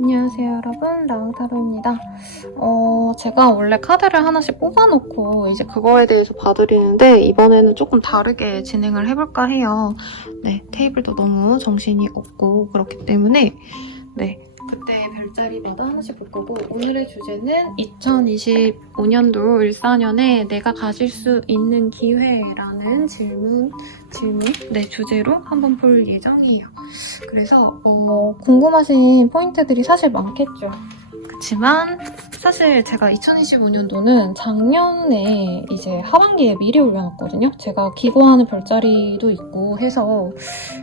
안녕하세요 여러분, 라운타로입니다. 제가 원래 카드를 하나씩 뽑아놓고 이제 그거에 대해서 봐드리는데 이번에는 조금 다르게 진행을 해볼까 해요. 네, 테이블도 너무 정신이 없고 그렇기 때문에 네, 그때 별자리마다 하나씩 볼 거고, 오늘의 주제는 2025년도 을사년에 내가 가질 수 있는 기회라는 질문 네, 주제로 한번 볼 예정이에요. 그래서 궁금하신 포인트들이 사실 많겠죠. 그렇지만 사실 제가 2025년도는 작년에 이제 하반기에 미리 올려놨거든요. 제가 기고하는 별자리도 있고 해서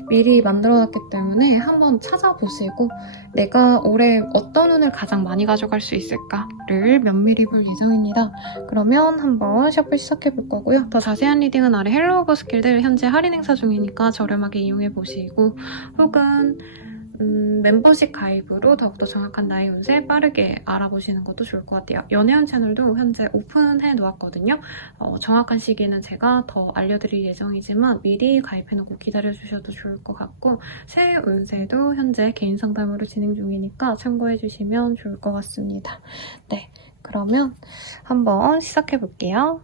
미리 만들어놨기 때문에 한번 찾아보시고 내가 올해 어떤 운을 가장 많이 가져갈 수 있을까를 면밀히 볼 예정입니다. 그러면 한번 셔플 시작해볼 거고요. 더 자세한 리딩은 아래 헬로 오버 스킬들 현재 할인 행사 중이니까 저렴하게 이용해보시고, 혹은 멤버십 가입으로 더욱더 정확한 나의 운세 빠르게 알아보시는 것도 좋을 것 같아요. 연애운 채널도 현재 오픈해 놓았거든요. 정확한 시기는 제가 더 알려드릴 예정이지만 미리 가입해놓고 기다려주셔도 좋을 것 같고, 새해 운세도 현재 개인 상담으로 진행 중이니까 참고해주시면 좋을 것 같습니다. 네, 그러면 한번 시작해볼게요.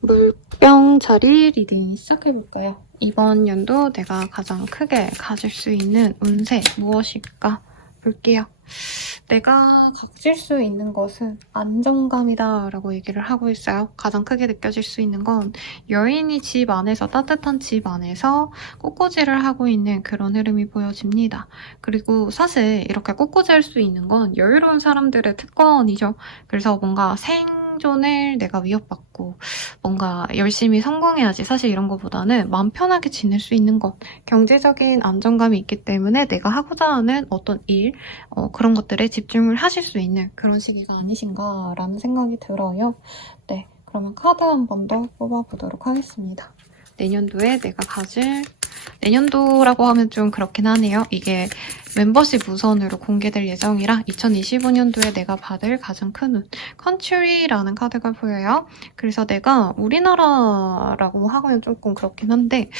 물병자리 리딩 시작해볼까요? 이번 연도 내가 가장 크게 가질 수 있는 운세 무엇일까 볼게요. 내가 가질 수 있는 것은 안정감이다 라고 얘기를 하고 있어요. 가장 크게 느껴질 수 있는 건 여인이 집 안에서, 따뜻한 집 안에서 꽃꽂이를 하고 있는 그런 흐름이 보여집니다. 그리고 사실 이렇게 꽃꽂이할 수 있는 건 여유로운 사람들의 특권이죠. 그래서 뭔가 생존을 내가 위협받고 뭔가 열심히 성공해야지, 사실 이런 것보다는 마음 편하게 지낼 수 있는 것, 경제적인 안정감이 있기 때문에 내가 하고자 하는 어떤 일, 그런 것들에 집중을 하실 수 있는 그런 시기가 아니신가라는 생각이 들어요. 네, 그러면 카드 한 번 더 뽑아보도록 하겠습니다. 내년도에 내가 가질, 내년도라고 하면 좀 그렇긴 하네요. 이게 멤버십 우선으로 공개될 예정이라 2025년도에 내가 받을 가장 큰 운, 컨츄리라는 카드가 보여요. 그래서 내가 우리나라라고 하면 조금 그렇긴 한데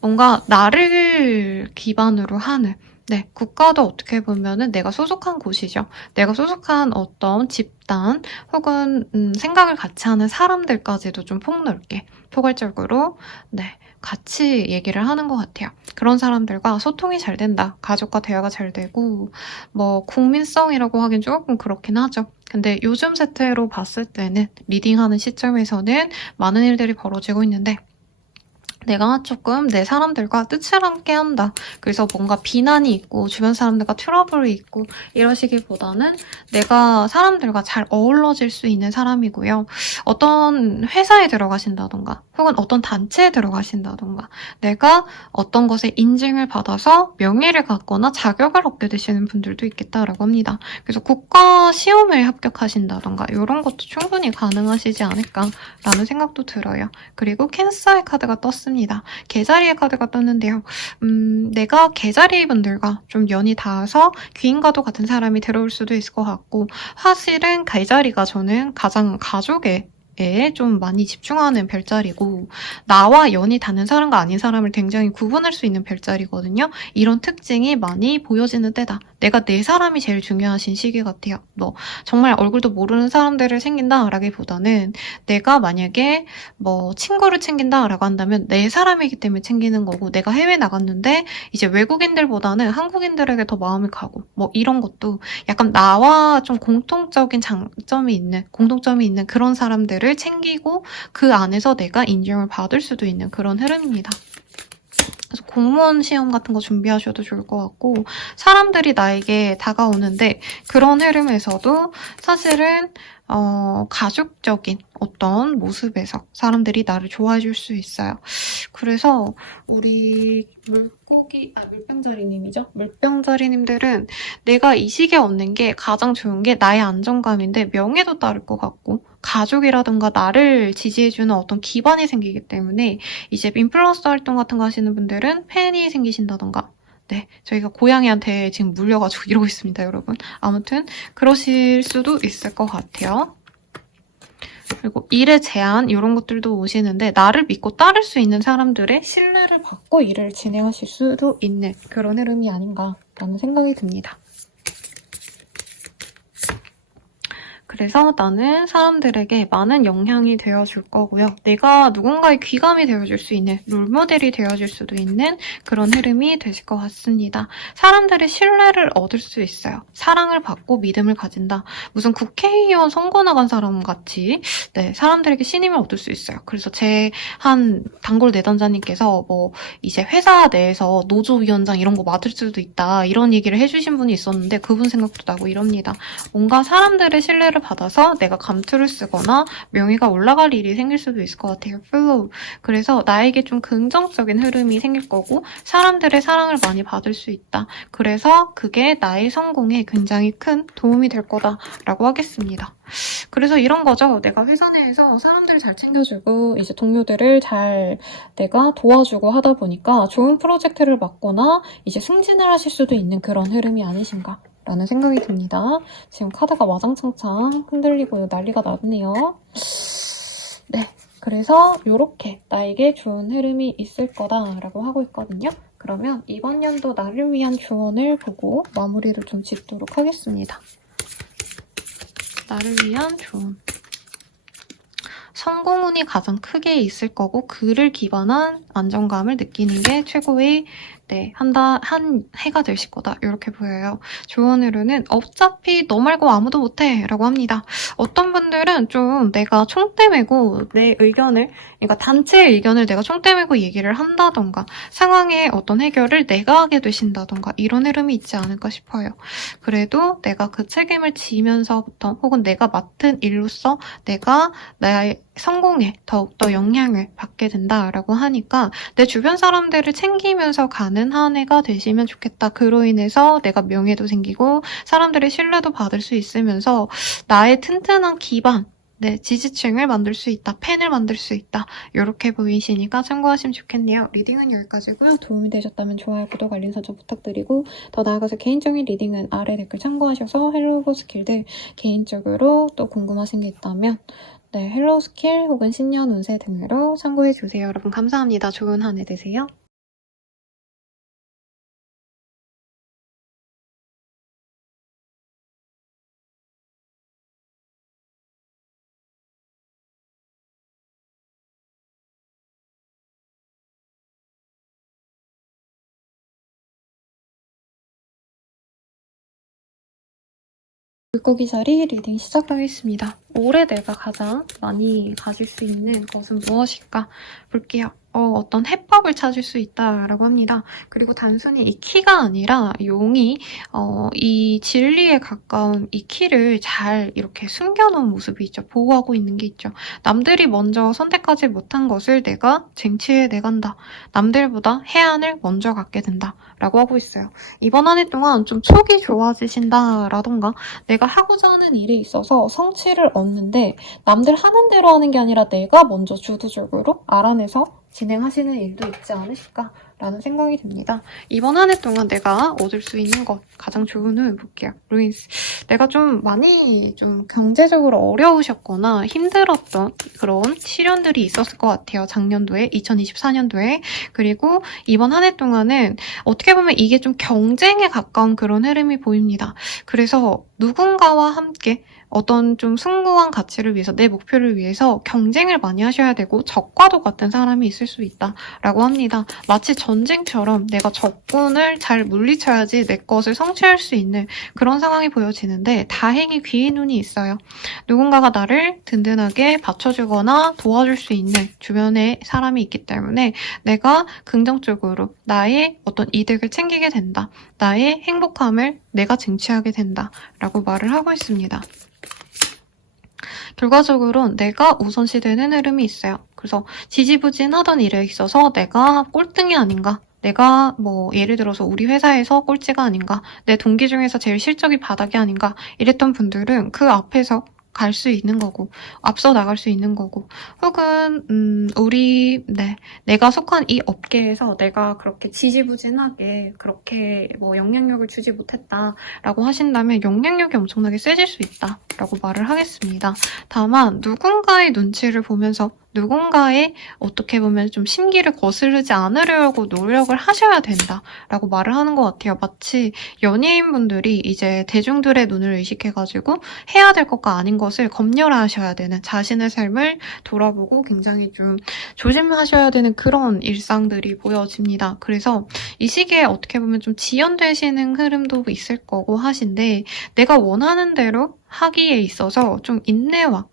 뭔가 나를 기반으로 하는, 네, 국가도 어떻게 보면은 내가 소속한 곳이죠. 내가 소속한 어떤 집단 혹은 생각을 같이 하는 사람들까지도 좀 폭넓게, 포괄적으로 네, 같이 얘기를 하는 것 같아요. 그런 사람들과 소통이 잘 된다. 가족과 대화가 잘 되고, 뭐 국민성이라고 하긴 조금 그렇긴 하죠. 근데 요즘 세태로 봤을 때는, 리딩하는 시점에서는 많은 일들이 벌어지고 있는데 내가 조금 내 사람들과 뜻을 함께 한다. 그래서 뭔가 비난이 있고 주변 사람들과 트러블이 있고 이러시기보다는 내가 사람들과 잘 어우러질 수 있는 사람이고요. 어떤 회사에 들어가신다던가 혹은 어떤 단체에 들어가신다던가 내가 어떤 것에 인증을 받아서 명예를 갖거나 자격을 얻게 되시는 분들도 있겠다라고 합니다. 그래서 국가 시험에 합격하신다던가 이런 것도 충분히 가능하시지 않을까라는 생각도 들어요. 그리고 캔서의 카드가 떴습니다. 개자리의 카드가 떴는데요. 내가 개자리 분들과 좀 연이 닿아서 귀인과도 같은 사람이 들어올 수도 있을 것 같고, 사실은 개자리가 저는 가장 가족에 좀 많이 집중하는 별자리고, 나와 연이 닿는 사람과 아닌 사람을 굉장히 구분할 수 있는 별자리거든요. 이런 특징이 많이 보여지는 때다. 내가 내 사람이 제일 중요하신 시기 같아요. 뭐 정말 얼굴도 모르는 사람들을 챙긴다라기보다는 내가 만약에 뭐 친구를 챙긴다라고 한다면 내 사람이기 때문에 챙기는 거고, 내가 해외 나갔는데 이제 외국인들보다는 한국인들에게 더 마음이 가고, 뭐 이런 것도 약간 나와 좀 공통적인 장점이 있는, 공통점이 있는 그런 사람들을 챙기고 그 안에서 내가 인정을 받을 수도 있는 그런 흐름입니다. 그래서 공무원 시험 같은 거 준비하셔도 좋을 것 같고, 사람들이 나에게 다가오는데 그런 흐름에서도 사실은 가족적인 어떤 모습에서 사람들이 나를 좋아해 줄 수 있어요. 그래서 우리 물병자리님이죠? 물병자리님들은 내가 이 시기에 얻는 게 가장 좋은 게 나의 안정감인데 명예도 따를 것 같고, 가족이라든가 나를 지지해주는 어떤 기반이 생기기 때문에 이제 인플루언서 활동 같은 거 하시는 분들은 팬이 생기신다던가, 네, 저희가 고양이한테 지금 물려가지고 이러고 있습니다, 여러분. 아무튼 그러실 수도 있을 것 같아요. 그리고 일의 제안 이런 것들도 오시는데 나를 믿고 따를 수 있는 사람들의 신뢰를 받고 일을 진행하실 수도 있는 그런 흐름이 아닌가 라는 생각이 듭니다. 그래서 나는 사람들에게 많은 영향이 되어줄 거고요. 내가 누군가의 귀감이 되어줄 수 있는, 롤모델이 되어줄 수도 있는 그런 흐름이 되실 것 같습니다. 사람들의 신뢰를 얻을 수 있어요. 사랑을 받고 믿음을 가진다. 무슨 국회의원 선거 나간 사람 같이 사람들에게 신임을 얻을 수 있어요. 그래서 제 한 단골 내담자님께서 이제 회사 내에서 노조위원장 이런 거 맡을 수도 있다. 이런 얘기를 해주신 분이 있었는데 그분 생각도 나고 이럽니다. 뭔가 사람들의 신뢰를 받아서 내가 감투를 쓰거나 명예가 올라갈 일이 생길 수도 있을 것 같아요. 플로우. 그래서 나에게 좀 긍정적인 흐름이 생길 거고 사람들의 사랑을 많이 받을 수 있다. 그래서 그게 나의 성공에 굉장히 큰 도움이 될 거다라고 하겠습니다. 그래서 이런 거죠. 내가 회사 내에서 사람들을 잘 챙겨주고 이제 동료들을 잘 내가 도와주고 하다 보니까 좋은 프로젝트를 맡거나 이제 승진을 하실 수도 있는 그런 흐름이 아니신가 라는 생각이 듭니다. 지금 카드가 와장창창 흔들리고 난리가 났네요. 네, 그래서 이렇게 나에게 좋은 흐름이 있을 거다라고 하고 있거든요. 그러면 이번 연도 나를 위한 조언을 보고 마무리를 좀 짓도록 하겠습니다. 나를 위한 조언. 성공운이 가장 크게 있을 거고 그를 기반한 안정감을 느끼는 게 최고의 한 해가 되실 거다. 이렇게 보여요. 조언으로는 어차피 너 말고 아무도 못해 라고 합니다. 어떤 분들은 좀 내가 총대 메고 내 의견을, 그러니까 단체의 의견을 내가 총대 메고 얘기를 한다던가 상황의 어떤 해결을 내가 하게 되신다던가 이런 흐름이 있지 않을까 싶어요. 그래도 내가 그 책임을 지면서부터 혹은 내가 맡은 일로서 내가 나의 성공에 더욱더 영향을 받게 된다라고 하니까 내 주변 사람들을 챙기면서 가는 한 해가 되시면 좋겠다. 그로 인해서 내가 명예도 생기고 사람들의 신뢰도 받을 수 있으면서 나의 튼튼한 기반, 지지층을 만들 수 있다. 팬을 만들 수 있다. 이렇게 보이시니까 참고하시면 좋겠네요. 리딩은 여기까지고요. 도움이 되셨다면 좋아요, 구독, 알림 설정 부탁드리고 더 나아가서 개인적인 리딩은 아래 댓글 참고하셔서 헬로우 스킬들 개인적으로 또 궁금하신 게 있다면 헬로우 스킬 혹은 신년 운세 등으로 참고해주세요. 여러분 감사합니다. 좋은 한 해 되세요. 물고기 자리 리딩 시작하겠습니다. 올해 내가 가장 많이 가질 수 있는 것은 무엇일까 볼게요. 어떤 해법을 찾을 수 있다라고 합니다. 그리고 단순히 이 키가 아니라 용이 이 진리에 가까운 이 키를 잘 이렇게 숨겨놓은 모습이 있죠. 보호하고 있는 게 있죠. 남들이 먼저 선택하지 못한 것을 내가 쟁취해내간다. 남들보다 해안을 먼저 갖게 된다. 라고 하고 있어요. 이번 한 해 동안 좀 촉이 좋아지신다라던가 내가 하고자 하는 일이 있어서 성취를 얻는데 남들 하는 대로 하는 게 아니라 내가 먼저 주도적으로 알아내서 진행하시는 일도 있지 않으실까라는 생각이 듭니다. 이번 한 해 동안 내가 얻을 수 있는 것 가장 좋은 후 볼게요. 루인스. 내가 좀 많이 좀 경제적으로 어려우셨거나 힘들었던 그런 시련들이 있었을 것 같아요. 작년도에, 2024년도에. 그리고 이번 한 해 동안은 어떻게 보면 이게 좀 경쟁에 가까운 그런 흐름이 보입니다. 그래서 누군가와 함께 어떤 좀 숭고한 가치를 위해서 내 목표를 위해서 경쟁을 많이 하셔야 되고 적과도 같은 사람이 있을 수 있다라고 합니다. 마치 전쟁처럼 내가 적군을 잘 물리쳐야지 내 것을 성취할 수 있는 그런 상황이 보여지는데 다행히 귀의 눈이 있어요. 누군가가 나를 든든하게 받쳐주거나 도와줄 수 있는 주변에 사람이 있기 때문에 내가 긍정적으로 나의 어떤 이득을 챙기게 된다. 나의 행복함을 내가 쟁취하게 된다. 라고 말을 하고 있습니다. 결과적으로 내가 우선시되는 흐름이 있어요. 그래서 지지부진하던 일에 있어서 내가 꼴등이 아닌가? 내가 예를 들어서 우리 회사에서 꼴찌가 아닌가? 내 동기 중에서 제일 실적이 바닥이 아닌가? 이랬던 분들은 그 앞에서 갈 수 있는 거고 앞서 나갈 수 있는 거고 혹은 내가 속한 이 업계에서 내가 그렇게 지지부진하게 그렇게 영향력을 주지 못했다라고 하신다면 영향력이 엄청나게 세질 수 있다라고 말을 하겠습니다. 다만 누군가의 눈치를 보면서 누군가의 어떻게 보면 좀 심기를 거스르지 않으려고 노력을 하셔야 된다라고 말을 하는 것 같아요. 마치 연예인분들이 이제 대중들의 눈을 의식해가지고 해야 될 것과 아닌 것을 검열하셔야 되는, 자신의 삶을 돌아보고 굉장히 좀 조심하셔야 되는 그런 일상들이 보여집니다. 그래서 이 시기에 어떻게 보면 좀 지연되시는 흐름도 있을 거고 하신데, 내가 원하는 대로 하기에 있어서 좀 인내와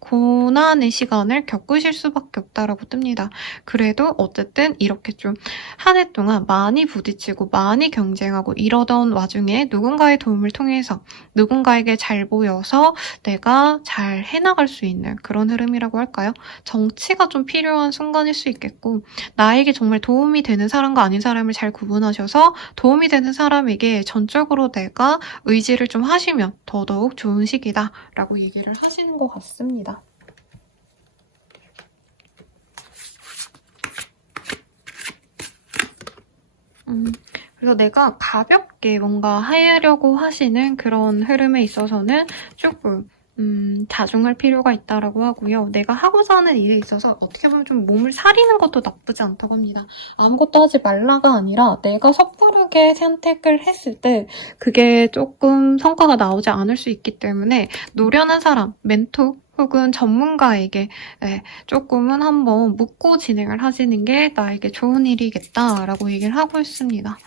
고난의 시간을 겪으실 수밖에 없다라고 뜹니다. 그래도 어쨌든 이렇게 좀 한 해 동안 많이 부딪히고 많이 경쟁하고 이러던 와중에 누군가의 도움을 통해서 누군가에게 잘 보여서 내가 잘 해나갈 수 있는 그런 흐름이라고 할까요? 정치가 좀 필요한 순간일 수 있겠고, 나에게 정말 도움이 되는 사람과 아닌 사람을 잘 구분하셔서 도움이 되는 사람에게 전적으로 내가 의지를 좀 하시면 더더욱 좋은 시기다라고 얘기를 하시는 것 같습니다. 그래서 내가 가볍게 뭔가 하려고 하시는 그런 흐름에 있어서는 조금 자중할 필요가 있다라고 하고요. 내가 하고자 하는 일에 있어서 어떻게 보면 좀 몸을 사리는 것도 나쁘지 않다고 합니다. 아무것도 하지 말라가 아니라 내가 섣부르게 선택을 했을 때 그게 조금 성과가 나오지 않을 수 있기 때문에 노련한 사람, 멘토 혹은 전문가에게 조금은 한번 묻고 진행을 하시는 게 나에게 좋은 일이겠다라고 얘기를 하고 있습니다.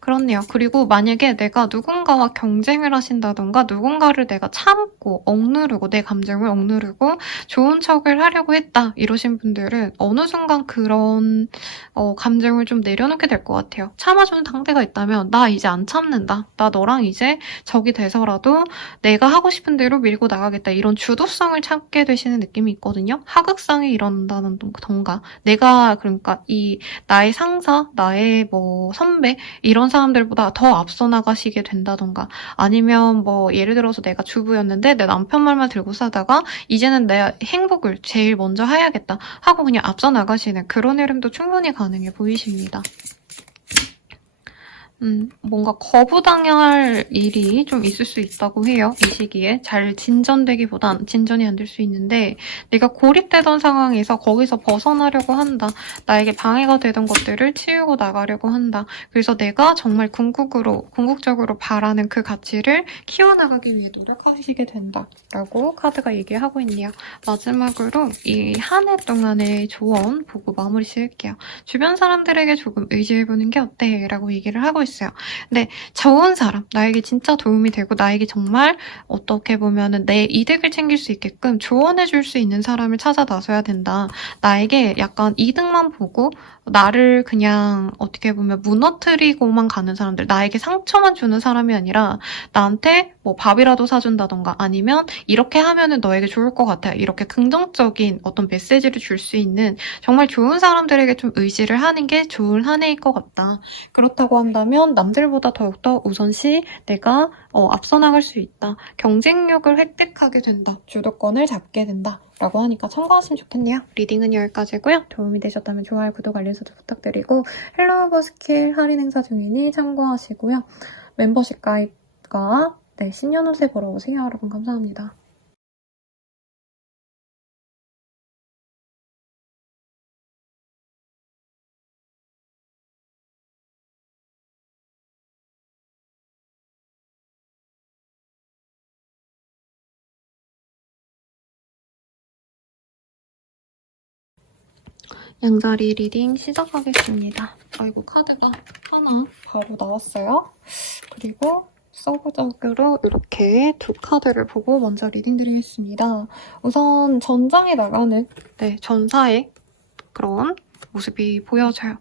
그렇네요. 그리고 만약에 내가 누군가와 경쟁을 하신다던가 누군가를 내가 참고 억누르고 내 감정을 억누르고 좋은 척을 하려고 했다 이러신 분들은 어느 순간 그런 감정을 좀 내려놓게 될 것 같아요. 참아주는 상대가 있다면 나 이제 안 참는다. 나 너랑 이제 적이 돼서라도 내가 하고 싶은 대로 밀고 나가겠다. 이런 주도성을 찾게 되시는 느낌이 있거든요. 하극상이 일어난다는 던가 내가 그러니까 이 나의 상사, 나의 뭐 선배 이런 사람들보다 더 앞서 나가시게 된다던가, 아니면 뭐 예를 들어서 내가 주부였는데 내 남편 말만 들고 사다가 이제는 내 행복을 제일 먼저 해야겠다 하고 그냥 앞서 나가시는 그런 흐름도 충분히 가능해 보이십니다. 뭔가 거부당할 일이 좀 있을 수 있다고 해요. 이 시기에. 잘 진전되기보단 진전이 안 될 수 있는데, 내가 고립되던 상황에서 거기서 벗어나려고 한다. 나에게 방해가 되던 것들을 치우고 나가려고 한다. 그래서 내가 정말 궁극적으로 바라는 그 가치를 키워나가기 위해 노력하시게 된다. 라고 카드가 얘기하고 있네요. 마지막으로 이 한 해 동안의 조언 보고 마무리 지을게요. 주변 사람들에게 조금 의지해보는 게 어때? 라고 얘기를 하고 있어요. 근데 좋은 사람, 나에게 진짜 도움이 되고 나에게 정말 어떻게 보면은 내 이득을 챙길 수 있게끔 조언해줄 수 있는 사람을 찾아 나서야 된다. 나에게 약간 이득만 보고 나를 그냥 어떻게 보면 무너뜨리고만 가는 사람들, 나에게 상처만 주는 사람이 아니라 나한테 뭐 밥이라도 사준다던가 아니면 이렇게 하면은 너에게 좋을 것 같아. 이렇게 긍정적인 어떤 메시지를 줄 수 있는 정말 좋은 사람들에게 좀 의지를 하는 게 좋은 한 해일 것 같다. 그렇다고 한다면 남들보다 더욱더 우선시 내가 앞서 나갈 수 있다. 경쟁력을 획득하게 된다. 주도권을 잡게 된다. 라고 하니까 참고하시면 좋겠네요. 리딩은 여기까지고요. 도움이 되셨다면 좋아요, 구독, 알림 설정 부탁드리고 헬로우버 스킬 할인 행사 중이니 참고하시고요. 멤버십 가입과 신년운세 보러 오세요. 여러분 감사합니다. 양자리 리딩 시작하겠습니다. 아이고 카드가 하나 바로 나왔어요. 그리고 서브적으로 이렇게 두 카드를 보고 먼저 리딩 드리겠습니다. 우선 전장에 나가는 전사의 그런 모습이 보여져요.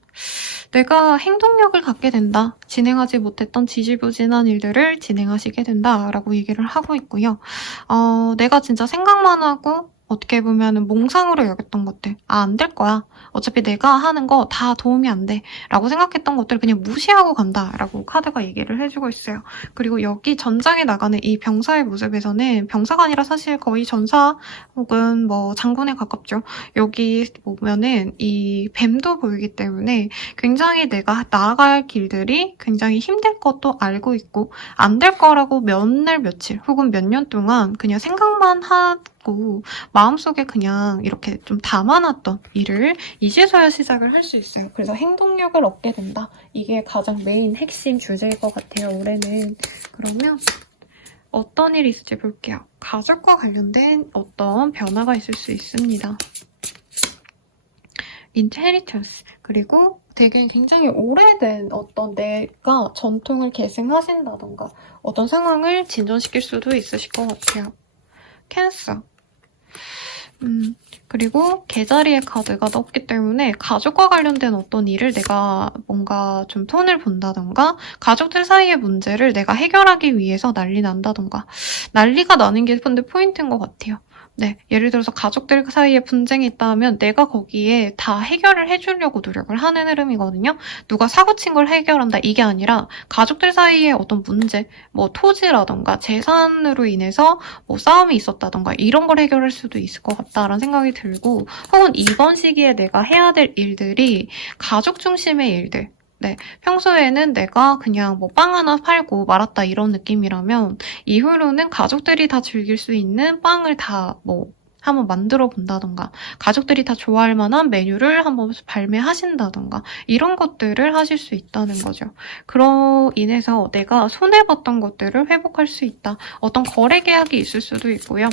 내가 행동력을 갖게 된다. 진행하지 못했던 지지부진한 일들을 진행하시게 된다라고 얘기를 하고 있고요. 내가 진짜 생각만 하고 어떻게 보면 몽상으로 여겼던 것들, 안 될 거야. 어차피 내가 하는 거 다 도움이 안 돼. 라고 생각했던 것들을 그냥 무시하고 간다. 라고 카드가 얘기를 해주고 있어요. 그리고 여기 전장에 나가는 이 병사의 모습에서는 병사가 아니라 사실 거의 전사 혹은 뭐 장군에 가깝죠. 여기 보면은 이 뱀도 보이기 때문에 굉장히 내가 나아갈 길들이 굉장히 힘들 것도 알고 있고 안 될 거라고 몇 날 며칠 혹은 몇 년 동안 그냥 생각만 없고 마음속에 그냥 이렇게 좀 담아놨던 일을 이제서야 시작을 할 수 있어요. 그래서 행동력을 얻게 된다. 이게 가장 메인 핵심 주제일 것 같아요, 올해는. 그러면 어떤 일이 있을지 볼게요. 가족과 관련된 어떤 변화가 있을 수 있습니다. 인헤리턴스, 그리고 되게 굉장히 오래된 어떤 내가 전통을 계승하신다던가 어떤 상황을 진전시킬 수도 있으실 것 같아요. 캔서. 그리고 개자리의 카드가 없기 때문에 가족과 관련된 어떤 일을 내가 뭔가 좀 톤을 본다던가 가족들 사이의 문제를 내가 해결하기 위해서 난리 난다던가 난리가 나는 게 근데 포인트인 것 같아요. 네, 예를 들어서 가족들 사이에 분쟁이 있다면 내가 거기에 다 해결을 해주려고 노력을 하는 흐름이거든요. 누가 사고친 걸 해결한다 이게 아니라 가족들 사이에 어떤 문제, 뭐 토지라던가 재산으로 인해서 뭐 싸움이 있었다던가 이런 걸 해결할 수도 있을 것 같다라는 생각이 들고 혹은 이번 시기에 내가 해야 될 일들이 가족 중심의 일들 네, 평소에는 내가 그냥 뭐 빵 하나 팔고 말았다 이런 느낌이라면 이후로는 가족들이 다 즐길 수 있는 빵을 다 뭐 한번 만들어 본다던가 가족들이 다 좋아할 만한 메뉴를 한번 발매하신다던가 이런 것들을 하실 수 있다는 거죠. 그로 인해서 내가 손해봤던 것들을 회복할 수 있다. 어떤 거래 계약이 있을 수도 있고요.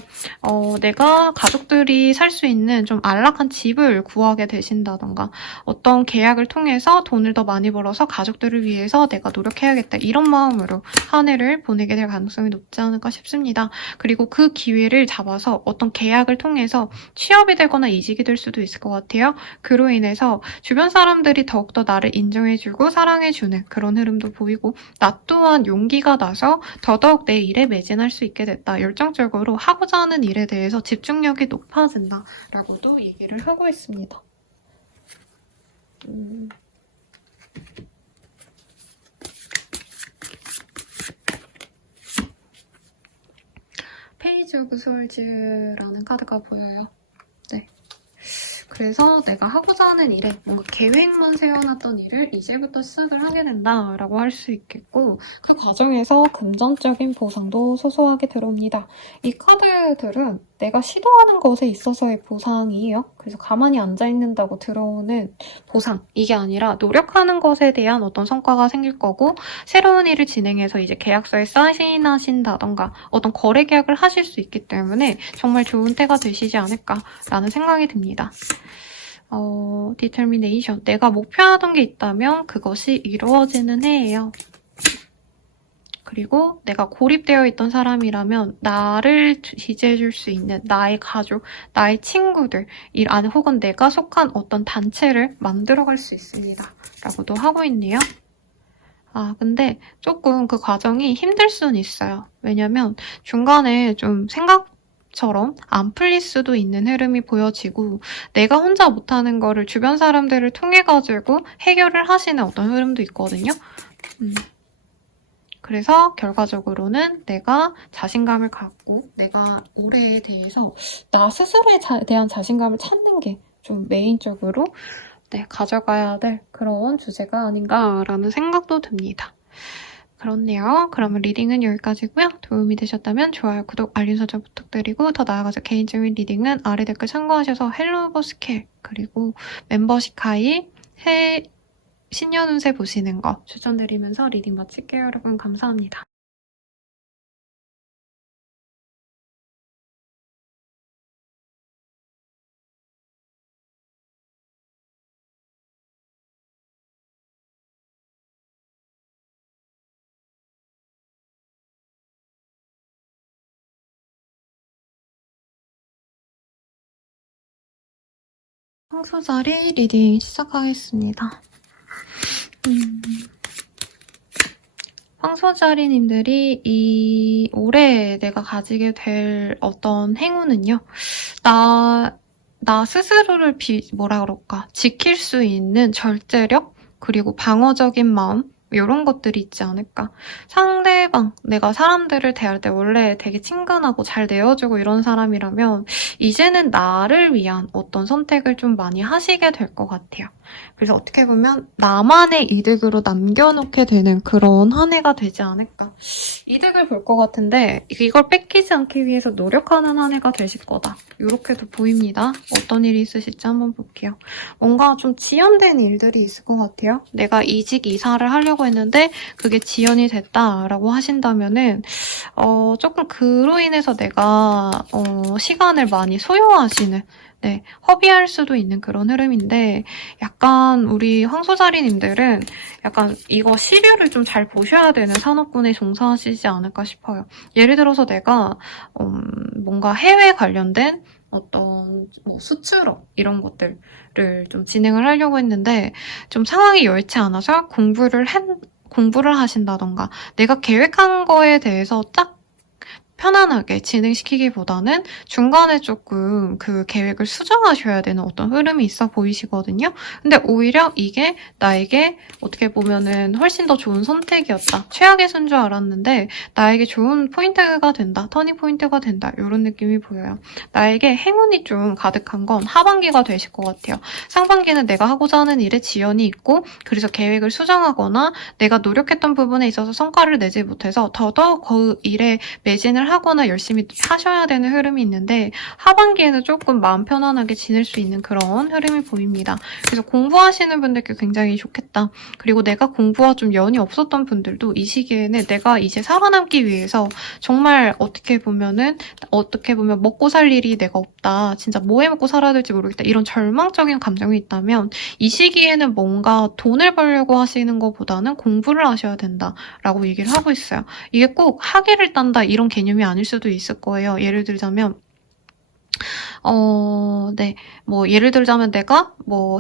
내가 가족들이 살 수 있는 좀 안락한 집을 구하게 되신다던가 어떤 계약을 통해서 돈을 더 많이 벌어서 가족들을 위해서 내가 노력해야겠다. 이런 마음으로 한 해를 보내게 될 가능성이 높지 않을까 싶습니다. 그리고 그 기회를 잡아서 어떤 계약을 통해서 취업이 되거나 이직이 될 수도 있을 것 같아요. 그로 인해서 주변 사람들이 더욱더 나를 인정해주고 사랑해주는 그런 흐름도 보이고 나 또한 용기가 나서 더더욱 내 일에 매진할 수 있게 됐다. 열정적으로 하고자 하는 일에 대해서 집중력이 높아진다. 라고도 얘기를 하고 있습니다. 페이지 오브 스월즈라는 카드가 보여요. 네. 그래서 내가 하고자 하는 일에 뭔가 계획만 세워놨던 일을 이제부터 시작을 하게 된다라고 할 수 있겠고 그 과정에서 금전적인 보상도 소소하게 들어옵니다. 이 카드들은 내가 시도하는 것에 있어서의 보상이에요. 그래서 가만히 앉아있는다고 들어오는 보상 이게 아니라 노력하는 것에 대한 어떤 성과가 생길 거고 새로운 일을 진행해서 이제 계약서에 사인하신다던가 어떤 거래 계약을 하실 수 있기 때문에 정말 좋은 때가 되시지 않을까라는 생각이 듭니다. determination. 내가 목표하던 게 있다면 그것이 이루어지는 해예요. 그리고 내가 고립되어 있던 사람이라면 나를 지지해줄 수 있는 나의 가족, 나의 친구들, 혹은 내가 속한 어떤 단체를 만들어갈 수 있습니다. 라고도 하고 있네요. 근데 조금 그 과정이 힘들 수는 있어요. 왜냐면 중간에 좀 생각처럼 안 풀릴 수도 있는 흐름이 보여지고 내가 혼자 못하는 거를 주변 사람들을 통해가지고 해결을 하시는 어떤 흐름도 있거든요. 그래서 결과적으로는 내가 자신감을 갖고 내가 올해에 대해서 나 스스로에 대한 자신감을 찾는 게 좀 메인적으로 가져가야 될 그런 주제가 아닌가라는 생각도 듭니다. 그렇네요. 그러면 리딩은 여기까지고요. 도움이 되셨다면 좋아요, 구독, 알림 설정 부탁드리고 더 나아가서 개인적인 리딩은 아래 댓글 참고하셔서 헬로버 스케일 그리고 멤버십 가입 신년 운세 보시는 거 추천드리면서 리딩 마칠게요. 여러분 감사합니다. 황소자리 리딩 시작하겠습니다. 황소자리님들이 이 올해 내가 가지게 될 어떤 행운은요. 나 스스로를 지킬 수 있는 절제력 그리고 방어적인 마음 이런 것들이 있지 않을까. 상대방, 내가 사람들을 대할 때 원래 되게 친근하고 잘 내어주고 이런 사람이라면 이제는 나를 위한 어떤 선택을 좀 많이 하시게 될 것 같아요. 그래서 어떻게 보면 나만의 이득으로 남겨놓게 되는 그런 한 해가 되지 않을까. 이득을 볼 것 같은데 이걸 뺏기지 않기 위해서 노력하는 한 해가 되실 거다. 이렇게도 보입니다. 어떤 일이 있으실지 한번 볼게요. 뭔가 좀 지연된 일들이 있을 것 같아요. 내가 이직 이사를 하려고 했는데 그게 지연이 됐다라고 하신다면은 조금 그로 인해서 내가 시간을 많이 소요하시는 네, 허비할 수도 있는 그런 흐름인데 약간 우리 황소자리님들은 약간 이거 시류를 좀 잘 보셔야 되는 산업군에 종사하시지 않을까 싶어요. 예를 들어서 내가 뭔가 해외 관련된 어떤 뭐 수출업 이런 것들을 좀 진행을 하려고 했는데 좀 상황이 여의치 않아서 공부를 하신다던가 내가 계획한 거에 대해서 딱 편안하게 진행시키기보다는 중간에 조금 그 계획을 수정하셔야 되는 어떤 흐름이 있어 보이시거든요. 근데 오히려 이게 나에게 어떻게 보면은 훨씬 더 좋은 선택이었다. 최악의 순 줄 알았는데 나에게 좋은 포인트가 된다. 터닝 포인트가 된다. 이런 느낌이 보여요. 나에게 행운이 좀 가득한 건 하반기가 되실 것 같아요. 상반기는 내가 하고자 하는 일에 지연이 있고 그래서 계획을 수정하거나 내가 노력했던 부분에 있어서 성과를 내지 못해서 더더욱 그 일에 매진을 하거나 열심히 하셔야 되는 흐름이 있는데 하반기에는 조금 마음 편안하게 지낼 수 있는 그런 흐름이 보입니다. 그래서 공부하시는 분들께 굉장히 좋겠다. 그리고 내가 공부와 좀 연이 없었던 분들도 이 시기에는 내가 이제 살아남기 위해서 정말 어떻게 보면 먹고 살 일이 내가 없다. 진짜 뭐 해 먹고 살아야 될지 모르겠다. 이런 절망적인 감정이 있다면 이 시기에는 뭔가 돈을 벌려고 하시는 것보다는 공부를 하셔야 된다라고 얘기를 하고 있어요. 이게 꼭 학위를 딴다 이런 개념이 아닐 수도 있을 거예요. 예를 들자면 네. 예를 들자면 내가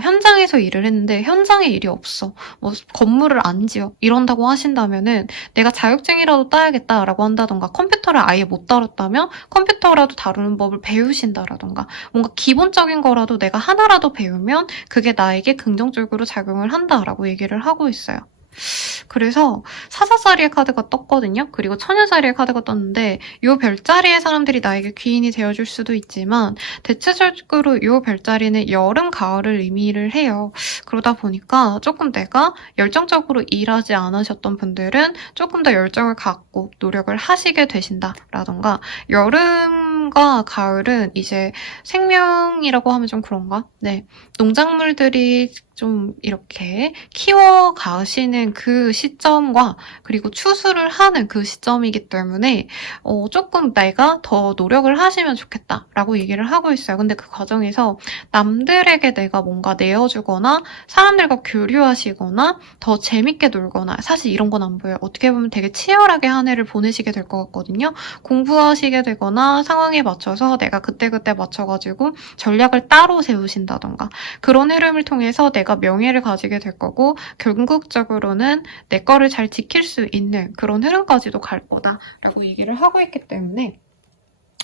현장에서 일을 했는데 현장에 일이 없어. 건물을 안 지어. 이런다고 하신다면은 내가 자격증이라도 따야겠다라고 한다던가 컴퓨터를 아예 못 다뤘다면 컴퓨터라도 다루는 법을 배우신다라던가 뭔가 기본적인 거라도 내가 하나라도 배우면 그게 나에게 긍정적으로 작용을 한다라고 얘기를 하고 있어요. 그래서 사사자리의 카드가 떴거든요. 그리고 처녀자리의 카드가 떴는데 이 별자리의 사람들이 나에게 귀인이 되어줄 수도 있지만 대체적으로 이 별자리는 여름, 가을을 의미를 해요. 그러다 보니까 조금 내가 열정적으로 일하지 않으셨던 분들은 조금 더 열정을 갖고 노력을 하시게 되신다라던가 여름과 가을은 이제 생명이라고 하면 좀 그런가? 네. 농작물들이 좀 이렇게 키워 가시는 그 시점과 그리고 추수를 하는 그 시점이기 때문에 조금 내가 더 노력을 하시면 좋겠다라고 얘기를 하고 있어요. 근데 그 과정에서 남들에게 내가 뭔가 내어주거나 사람들과 교류하시거나 더 재밌게 놀거나 사실 이런 건 안 보여요. 어떻게 보면 되게 치열하게 한 해를 보내시게 될 것 같거든요. 공부하시게 되거나 상황에 맞춰서 내가 그때그때 맞춰가지고 전략을 따로 세우신다던가 그런 흐름을 통해서 내가 명예를 가지게 될 거고 결국적으로는 내 거를 잘 지킬 수 있는 그런 흐름까지도 갈 거다라고 얘기를 하고 있기 때문에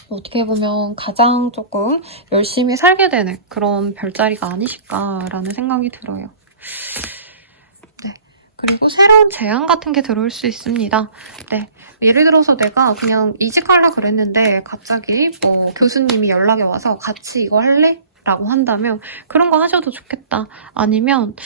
어떻게 보면 가장 조금 열심히 살게 되는 그런 별자리가 아니실까라는 생각이 들어요. 네. 그리고 새로운 제안 같은 게 들어올 수 있습니다. 네. 예를 들어서 내가 그냥 이직하려고 그랬는데 갑자기 교수님이 연락이 와서 같이 이거 할래? 라고 한다면 그런 거 하셔도 좋겠다. 아니면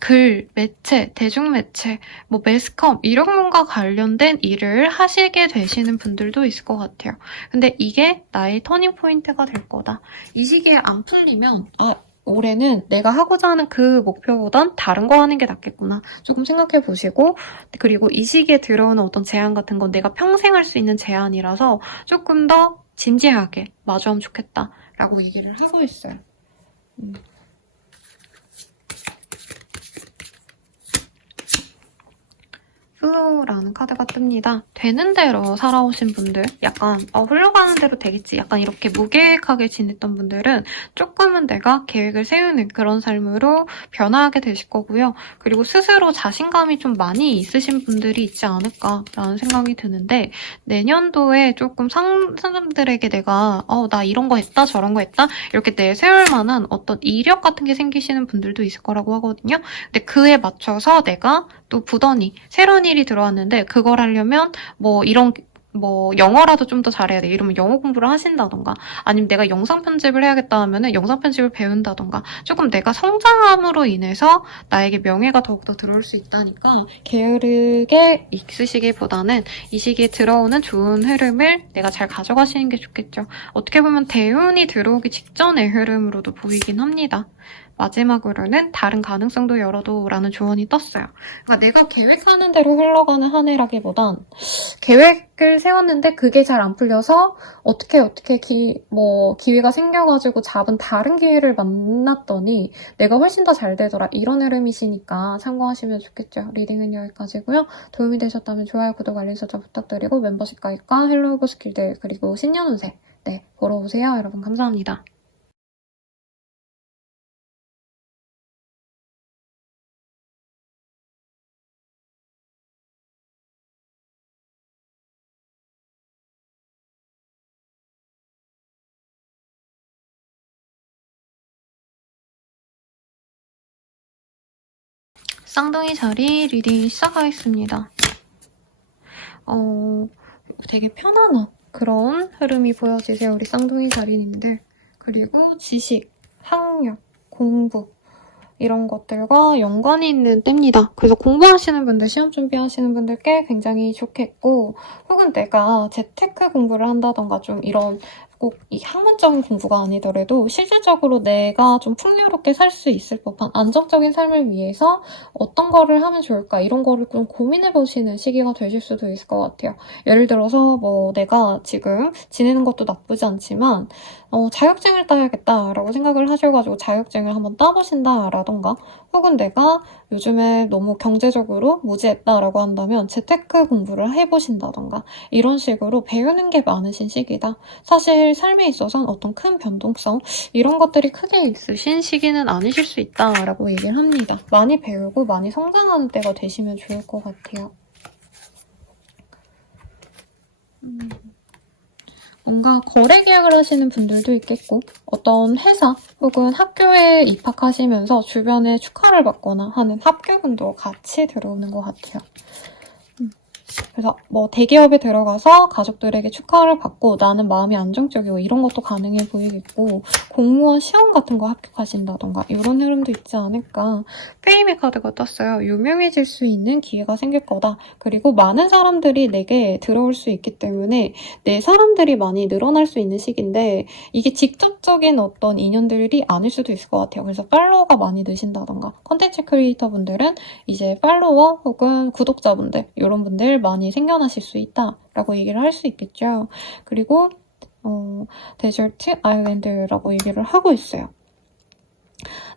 글, 매체, 대중매체, 매스컴 이런 것과 관련된 일을 하시게 되시는 분들도 있을 것 같아요. 근데 이게 나의 터닝 포인트가 될 거다. 이 시기에 안 풀리면 올해는 내가 하고자 하는 그 목표보단 다른 거 하는 게 낫겠구나. 조금 생각해 보시고 그리고 이 시기에 들어오는 어떤 제안 같은 건 내가 평생 할 수 있는 제안이라서 조금 더 진지하게 마주하면 좋겠다. 라고 얘기를 하고 있어요. 플로우라는 카드가 뜹니다. 되는 대로 살아오신 분들, 약간 흘러가는 대로 되겠지. 약간 이렇게 무계획하게 지냈던 분들은 조금은 내가 계획을 세우는 그런 삶으로 변화하게 되실 거고요. 그리고 스스로 자신감이 좀 많이 있으신 분들이 있지 않을까라는 생각이 드는데 내년도에 조금 사람들에게 내가 나 이런 거 했다 저런 거 했다 이렇게 내세울 만한 어떤 이력 같은 게 생기시는 분들도 있을 거라고 하거든요. 근데 그에 맞춰서 내가 또 부단히 새로운 일이 들어왔는데 그걸 하려면 이런 뭐 영어라도 좀 더 잘해야 돼. 이러면 영어 공부를 하신다던가 아니면 내가 영상 편집을 해야겠다 하면은 영상 편집을 배운다던가 조금 내가 성장함으로 인해서 나에게 명예가 더욱더 들어올 수 있다니까 게으르게 있으시기보다는 이 시기에 들어오는 좋은 흐름을 내가 잘 가져가시는 게 좋겠죠. 어떻게 보면 대운이 들어오기 직전의 흐름으로도 보이긴 합니다. 마지막으로는 다른 가능성도 열어둬라는 조언이 떴어요. 그러니까 내가 계획하는 대로 흘러가는 한 해라기보단 계획을 세웠는데 그게 잘 안 풀려서 어떻게 기회가 생겨가지고 잡은 다른 기회를 만났더니 내가 훨씬 더 잘 되더라. 이런 흐름이시니까 참고하시면 좋겠죠. 리딩은 여기까지고요. 도움이 되셨다면 좋아요, 구독, 알림 설정 부탁드리고 멤버십 가입과 헬로우버 스킬들 그리고 신년 운세 보러 오세요. 여러분 감사합니다. 쌍둥이 자리 리딩 시작하겠습니다. 되게 편안한 그런 흐름이 보여지세요. 우리 쌍둥이 자리님들. 그리고 지식, 학력, 공부 이런 것들과 연관이 있는 때입니다. 그래서 공부하시는 분들, 시험 준비하시는 분들께 굉장히 좋겠고 혹은 내가 재테크 공부를 한다던가 좀 이런 꼭 이 학문적인 공부가 아니더라도 실질적으로 내가 좀 풍요롭게 살 수 있을 법한 안정적인 삶을 위해서 어떤 거를 하면 좋을까 이런 거를 좀 고민해보시는 시기가 되실 수도 있을 것 같아요. 예를 들어서 뭐 내가 지금 지내는 것도 나쁘지 않지만 자격증을 따야겠다라고 생각을 하셔가지고 자격증을 한번 따보신다라던가 혹은 내가 요즘에 너무 경제적으로 무지했다라고 한다면 재테크 공부를 해보신다던가 이런 식으로 배우는 게 많으신 시기다. 사실 삶에 있어서는 어떤 큰 변동성 이런 것들이 크게 있으신 시기는 아니실 수 있다라고 얘기를 합니다. 많이 배우고 많이 성장하는 때가 되시면 좋을 것 같아요. 뭔가 거래 계약을 하시는 분들도 있겠고 어떤 회사 혹은 학교에 입학하시면서 주변에 축하를 받거나 하는 합격운도 같이 들어오는 것 같아요. 그래서 뭐 대기업에 들어가서 가족들에게 축하를 받고 나는 마음이 안정적이고 이런 것도 가능해 보이겠고 공무원 시험 같은 거 합격하신다던가 이런 흐름도 있지 않을까. 페이미 카드가 떴어요. 유명해질 수 있는 기회가 생길 거다. 그리고 많은 사람들이 내게 들어올 수 있기 때문에 내 사람들이 많이 늘어날 수 있는 시기인데 이게 직접적인 어떤 인연들이 아닐 수도 있을 것 같아요. 그래서 팔로워가 많이 느신다던가 컨텐츠 크리에이터 분들은 이제 팔로워 혹은 구독자분들 이런 분들 많이 생겨나실 수 있다라고 얘기를 할 수 있겠죠. 그리고 데저트 아일랜드라고 얘기를 하고 있어요.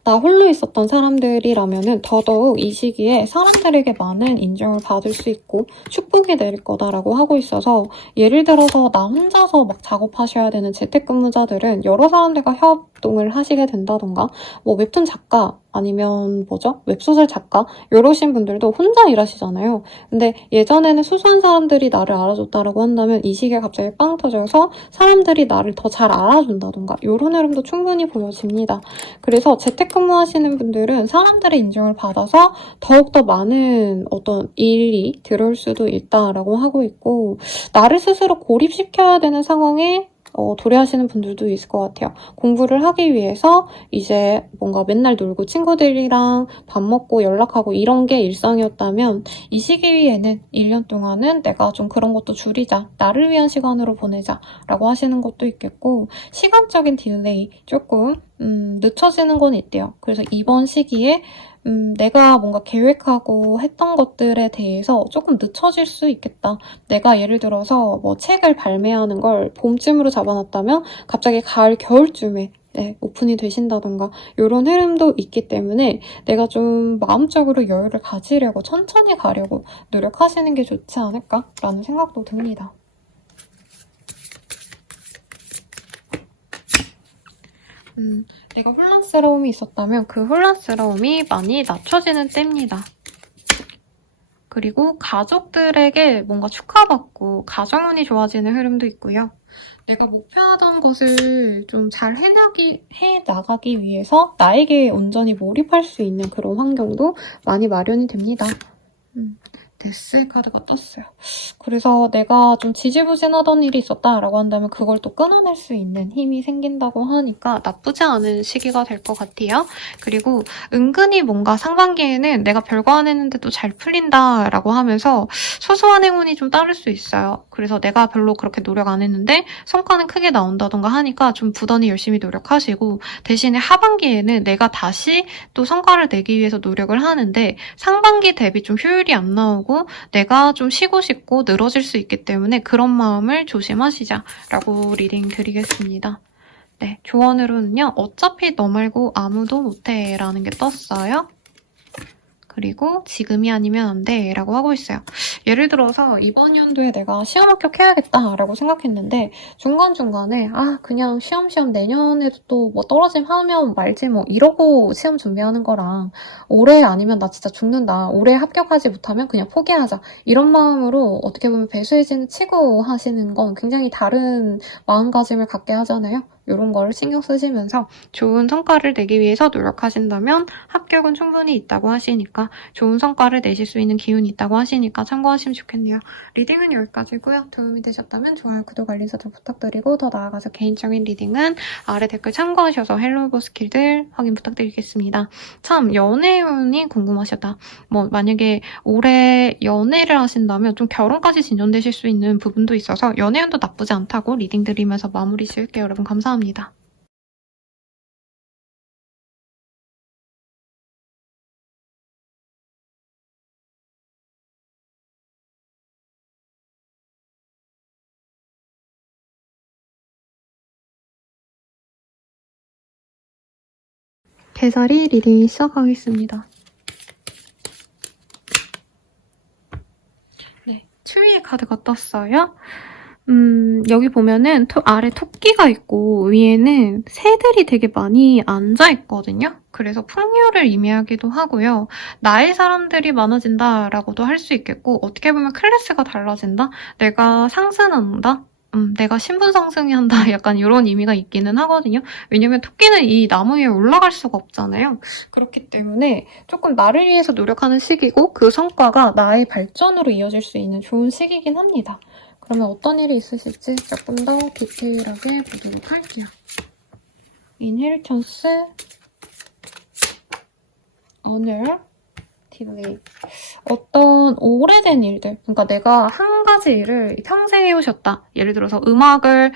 나 홀로 있었던 사람들이라면은 더더욱 이 시기에 사람들에게 많은 인정을 받을 수 있고 축복이 내릴 거다라고 하고 있어서 예를 들어서 나 혼자서 막 작업하셔야 되는 재택근무자들은 여러 사람들과 협동을 하시게 된다던가 뭐 웹툰 작가 아니면 웹소설 작가 이러신 분들도 혼자 일하시잖아요. 근데 예전에는 소소한 사람들이 나를 알아줬다라고 한다면 이 시기에 갑자기 빵 터져서 사람들이 나를 더 잘 알아준다던가 이런 흐름도 충분히 보여집니다. 그래서 재택근무 하시는 분들은 사람들의 인정을 받아서 더욱더 많은 어떤 일이 들어올 수도 있다라고 하고 있고 나를 스스로 고립시켜야 되는 상황에 도래하시는 분들도 있을 것 같아요. 공부를 하기 위해서 이제 뭔가 맨날 놀고 친구들이랑 밥 먹고 연락하고 이런 게 일상이었다면 이 시기에는 1년 동안은 내가 좀 그런 것도 줄이자. 나를 위한 시간으로 보내자 라고 하시는 것도 있겠고 시간적인 딜레이 조금 늦춰지는 건 있대요. 그래서 이번 시기에 내가 뭔가 계획하고 했던 것들에 대해서 조금 늦춰질 수 있겠다. 내가 예를 들어서 뭐 책을 발매하는 걸 봄쯤으로 잡아놨다면 갑자기 가을, 겨울쯤에 오픈이 되신다던가 이런 흐름도 있기 때문에 내가 좀 마음적으로 여유를 가지려고 천천히 가려고 노력하시는 게 좋지 않을까라는 생각도 듭니다. 내가 혼란스러움이 있었다면 그 혼란스러움이 많이 낮춰지는 때입니다. 그리고 가족들에게 뭔가 축하받고 가정운이 좋아지는 흐름도 있고요. 내가 목표하던 것을 좀 잘 해나가기 위해서 나에게 온전히 몰입할 수 있는 그런 환경도 많이 마련이 됩니다. 데스 카드가 떴어요. 그래서 내가 좀 지지부진하던 일이 있었다라고 한다면 그걸 또 끊어낼 수 있는 힘이 생긴다고 하니까 나쁘지 않은 시기가 될 것 같아요. 그리고 은근히 뭔가 상반기에는 내가 별거 안 했는데도 잘 풀린다라고 하면서 소소한 행운이 좀 따를 수 있어요. 그래서 내가 별로 그렇게 노력 안 했는데 성과는 크게 나온다던가 하니까 좀 부단히 열심히 노력하시고, 대신에 하반기에는 내가 다시 또 성과를 내기 위해서 노력을 하는데 상반기 대비 좀 효율이 안 나오고 내가 좀 쉬고 싶고 늘어질 수 있기 때문에 그런 마음을 조심하시자라고 리딩 드리겠습니다. 네, 조언으로는요. 어차피 너 말고 아무도 못해 라는 게 떴어요. 그리고 지금이 아니면 안 돼 라고 하고 있어요. 예를 들어서 이번 연도에 내가 시험 합격해야겠다라고 생각했는데 중간중간에 그냥 시험 내년에도 또 뭐 떨어짐 하면 말지 뭐 이러고 시험 준비하는 거랑 올해 아니면 나 진짜 죽는다, 올해 합격하지 못하면 그냥 포기하자, 이런 마음으로 어떻게 보면 배수의진을 치고 하시는 건 굉장히 다른 마음가짐을 갖게 하잖아요. 이런 거를 신경 쓰시면서 좋은 성과를 내기 위해서 노력하신다면 합격은 충분히 있다고 하시니까, 좋은 성과를 내실 수 있는 기운이 있다고 하시니까 참고하시면 좋겠네요. 리딩은 여기까지고요. 도움이 되셨다면 좋아요, 구독, 알림 설정 부탁드리고 더 나아가서 개인적인 리딩은 아래 댓글 참고하셔서 헬로우 스킬들 확인 부탁드리겠습니다. 참 연애운이 궁금하셨다. 뭐 만약에 올해 연애를 하신다면 좀 결혼까지 진전되실 수 있는 부분도 있어서 연애운도 나쁘지 않다고 리딩 드리면서 마무리 지을게요. 여러분 감사합니다. 개사리 리딩 시작하겠습니다. 네, 추위의 카드가 떴어요. 여기 보면은 아래 토끼가 있고 위에는 새들이 되게 많이 앉아있거든요. 그래서 풍요를 의미하기도 하고요. 나의 사람들이 많아진다라고도 할 수 있겠고, 어떻게 보면 클래스가 달라진다? 내가 상승한다? 내가 신분 상승이 한다. 약간 이런 의미가 있기는 하거든요. 왜냐면 토끼는 이 나무 위에 올라갈 수가 없잖아요. 그렇기 때문에 조금 나를 위해서 노력하는 시기고 그 성과가 나의 발전으로 이어질 수 있는 좋은 시기긴 합니다. 그러면 어떤 일이 있으실지 조금 더 디테일하게 보도록 할게요. 인헤리턴스, 오늘, 딜레이. 어떤 오래된 일들, 그러니까 내가 한 가지 일을 평생 해오셨다. 예를 들어서 음악을,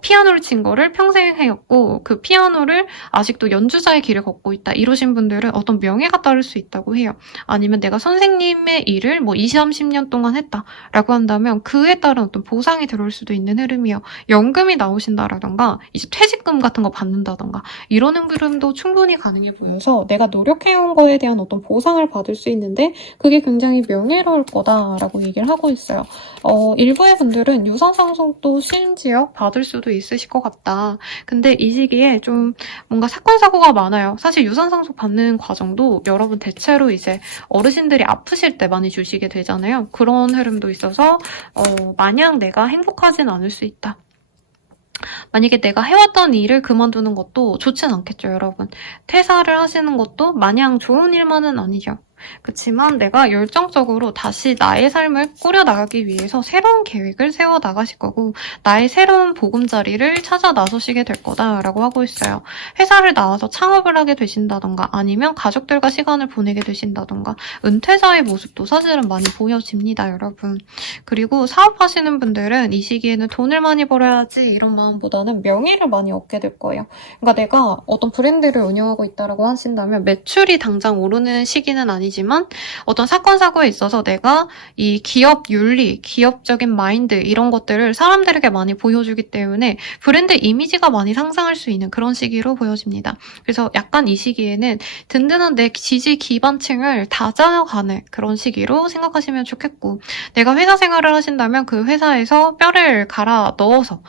피아노를 친 거를 평생 해왔고 그 피아노를 아직도 연주자의 길을 걷고 있다. 이러신 분들은 어떤 명예가 따를 수 있다고 해요. 아니면 내가 선생님의 일을 20, 30년 동안 했다라고 한다면 그에 따른 어떤 보상이 들어올 수도 있는 흐름이에요. 연금이 나오신다라던가 이제 퇴직금 같은 거 받는다던가 이러는 흐름도 충분히 가능해 보여서 내가 노력해온 거에 대한 어떤 보상을 받을 수 있는데 그게 굉장히 명예로울 거다라고 얘기를 하고 있어요. 일부의 분들은 유산상속도 심지어 받을 수도 있으실 것 같다. 근데 이 시기에 좀 뭔가 사건 사고가 많아요. 사실 유산상속 받는 과정도 여러분 대체로 이제 어르신들이 아프실 때 많이 주시게 되잖아요. 그런 흐름도 있어서 마냥 내가 행복하진 않을 수 있다. 만약에 내가 해왔던 일을 그만두는 것도 좋진 않겠죠, 여러분. 퇴사를 하시는 것도 마냥 좋은 일만은 아니죠. 그렇지만 내가 열정적으로 다시 나의 삶을 꾸려나가기 위해서 새로운 계획을 세워나가실 거고 나의 새로운 보금자리를 찾아 나서시게 될 거다라고 하고 있어요. 회사를 나와서 창업을 하게 되신다던가 아니면 가족들과 시간을 보내게 되신다던가 은퇴자의 모습도 사실은 많이 보여집니다, 여러분. 그리고 사업하시는 분들은 이 시기에는 돈을 많이 벌어야지 이런 마음보다는 명예를 많이 얻게 될 거예요. 그러니까 내가 어떤 브랜드를 운영하고 있다라고 하신다면 매출이 당장 오르는 시기는 아니지만 어떤 사건 사고에 있어서 내가 이 기업 윤리, 기업적인 마인드 이런 것들을 사람들에게 많이 보여주기 때문에 브랜드 이미지가 많이 상승할 수 있는 그런 시기로 보여집니다. 그래서 약간 이 시기에는 든든한 내 지지 기반층을 다져가는 그런 시기로 생각하시면 좋겠고, 내가 회사 생활을 하신다면 그 회사에서 뼈를 갈아 넣어서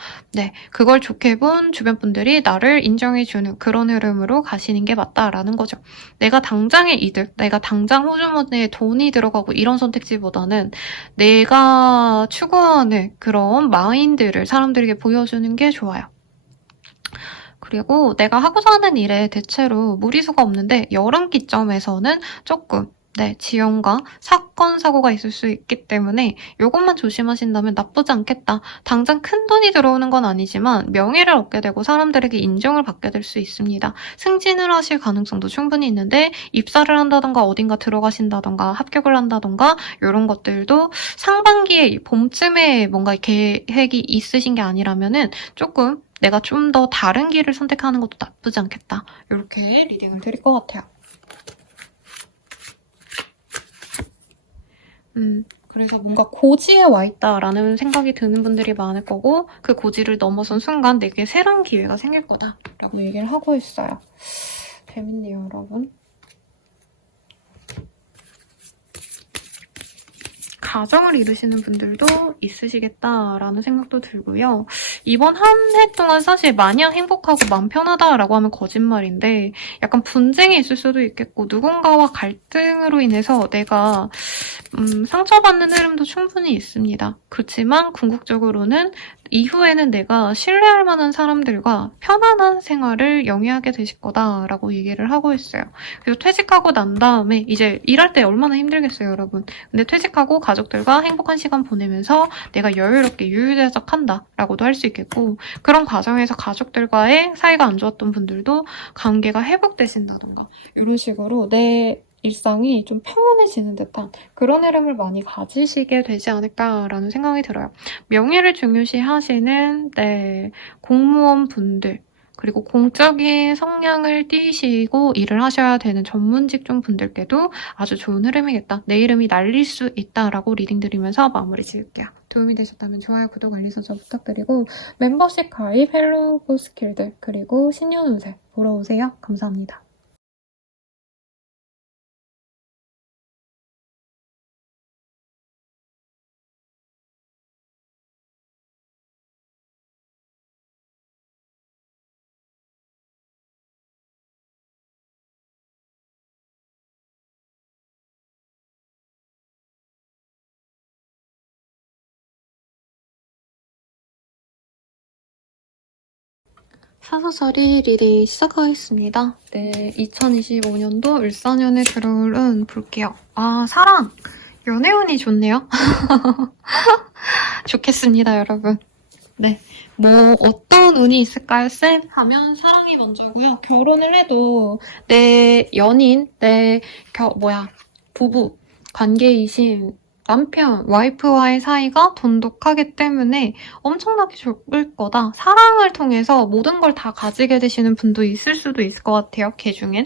그걸 좋게 본 주변 분들이 나를 인정해주는 그런 흐름으로 가시는 게 맞다라는 거죠. 내가 당장의 이득, 내가 당장 호주머니에 돈이 들어가고 이런 선택지보다는 내가 추구하는 그런 마인드를 사람들에게 보여주는 게 좋아요. 그리고 내가 하고자 하는 일에 대체로 무리수가 없는데 여름 기점에서는 조금 네, 지연과 사건, 사고가 있을 수 있기 때문에 이것만 조심하신다면 나쁘지 않겠다. 당장 큰 돈이 들어오는 건 아니지만 명예를 얻게 되고 사람들에게 인정을 받게 될 수 있습니다. 승진을 하실 가능성도 충분히 있는데 입사를 한다던가 어딘가 들어가신다던가 합격을 한다던가 이런 것들도 상반기에 봄쯤에 뭔가 계획이 있으신 게 아니라면은 조금 내가 좀 더 다른 길을 선택하는 것도 나쁘지 않겠다. 이렇게 리딩을 드릴 것 같아요. 그래서 뭔가 고지에 와 있다라는 생각이 드는 분들이 많을 거고 그 고지를 넘어선 순간 내게 새로운 기회가 생길 거다라고 얘기를 하고 있어요. 재밌네요, 여러분. 가정을 이루시는 분들도 있으시겠다라는 생각도 들고요. 이번 한 해 동안 사실 마냥 행복하고 마음 편하다라고 하면 거짓말인데 약간 분쟁이 있을 수도 있겠고 누군가와 갈등으로 인해서 내가 상처받는 흐름도 충분히 있습니다. 그렇지만 궁극적으로는 이후에는 내가 신뢰할 만한 사람들과 편안한 생활을 영위하게 되실 거다라고 얘기를 하고 있어요. 그래서 퇴직하고 난 다음에 이제 일할 때 얼마나 힘들겠어요, 여러분. 근데 퇴직하고 가족들과 행복한 시간 보내면서 내가 여유롭게 유유자적한다라고도 할 수 있겠고 그런 과정에서 가족들과의 사이가 안 좋았던 분들도 관계가 회복되신다던가 이런 식으로 내 일상이 좀 평온해지는 듯한 그런 흐름을 많이 가지시게 되지 않을까라는 생각이 들어요. 명예를 중요시 하시는 공무원분들 그리고 공적인 성향을 띠시고 일을 하셔야 되는 전문 직종 분들께도 아주 좋은 흐름이겠다. 내 이름이 날릴 수 있다라고 리딩 드리면서 마무리 지을게요. 도움이 되셨다면 좋아요, 구독, 알림 설정 부탁드리고 멤버십 가입, 헬로 보스킬들 그리고 신년 운세 보러 오세요. 감사합니다. 사서자리 리딩 시작하겠습니다. 네, 2025년도 을사년에 들어올 운 볼게요. 아, 사랑! 연애운이 좋네요. 좋겠습니다, 여러분. 네, 뭐 어떤 운이 있을까요, 쌤? 하면 사랑이 먼저고요. 결혼을 해도 내 연인, 부부, 관계이신 남편, 와이프와의 사이가 돈독하기 때문에 엄청나게 좋을 거다. 사랑을 통해서 모든 걸 다 가지게 되시는 분도 있을 수도 있을 것 같아요, 걔 중엔.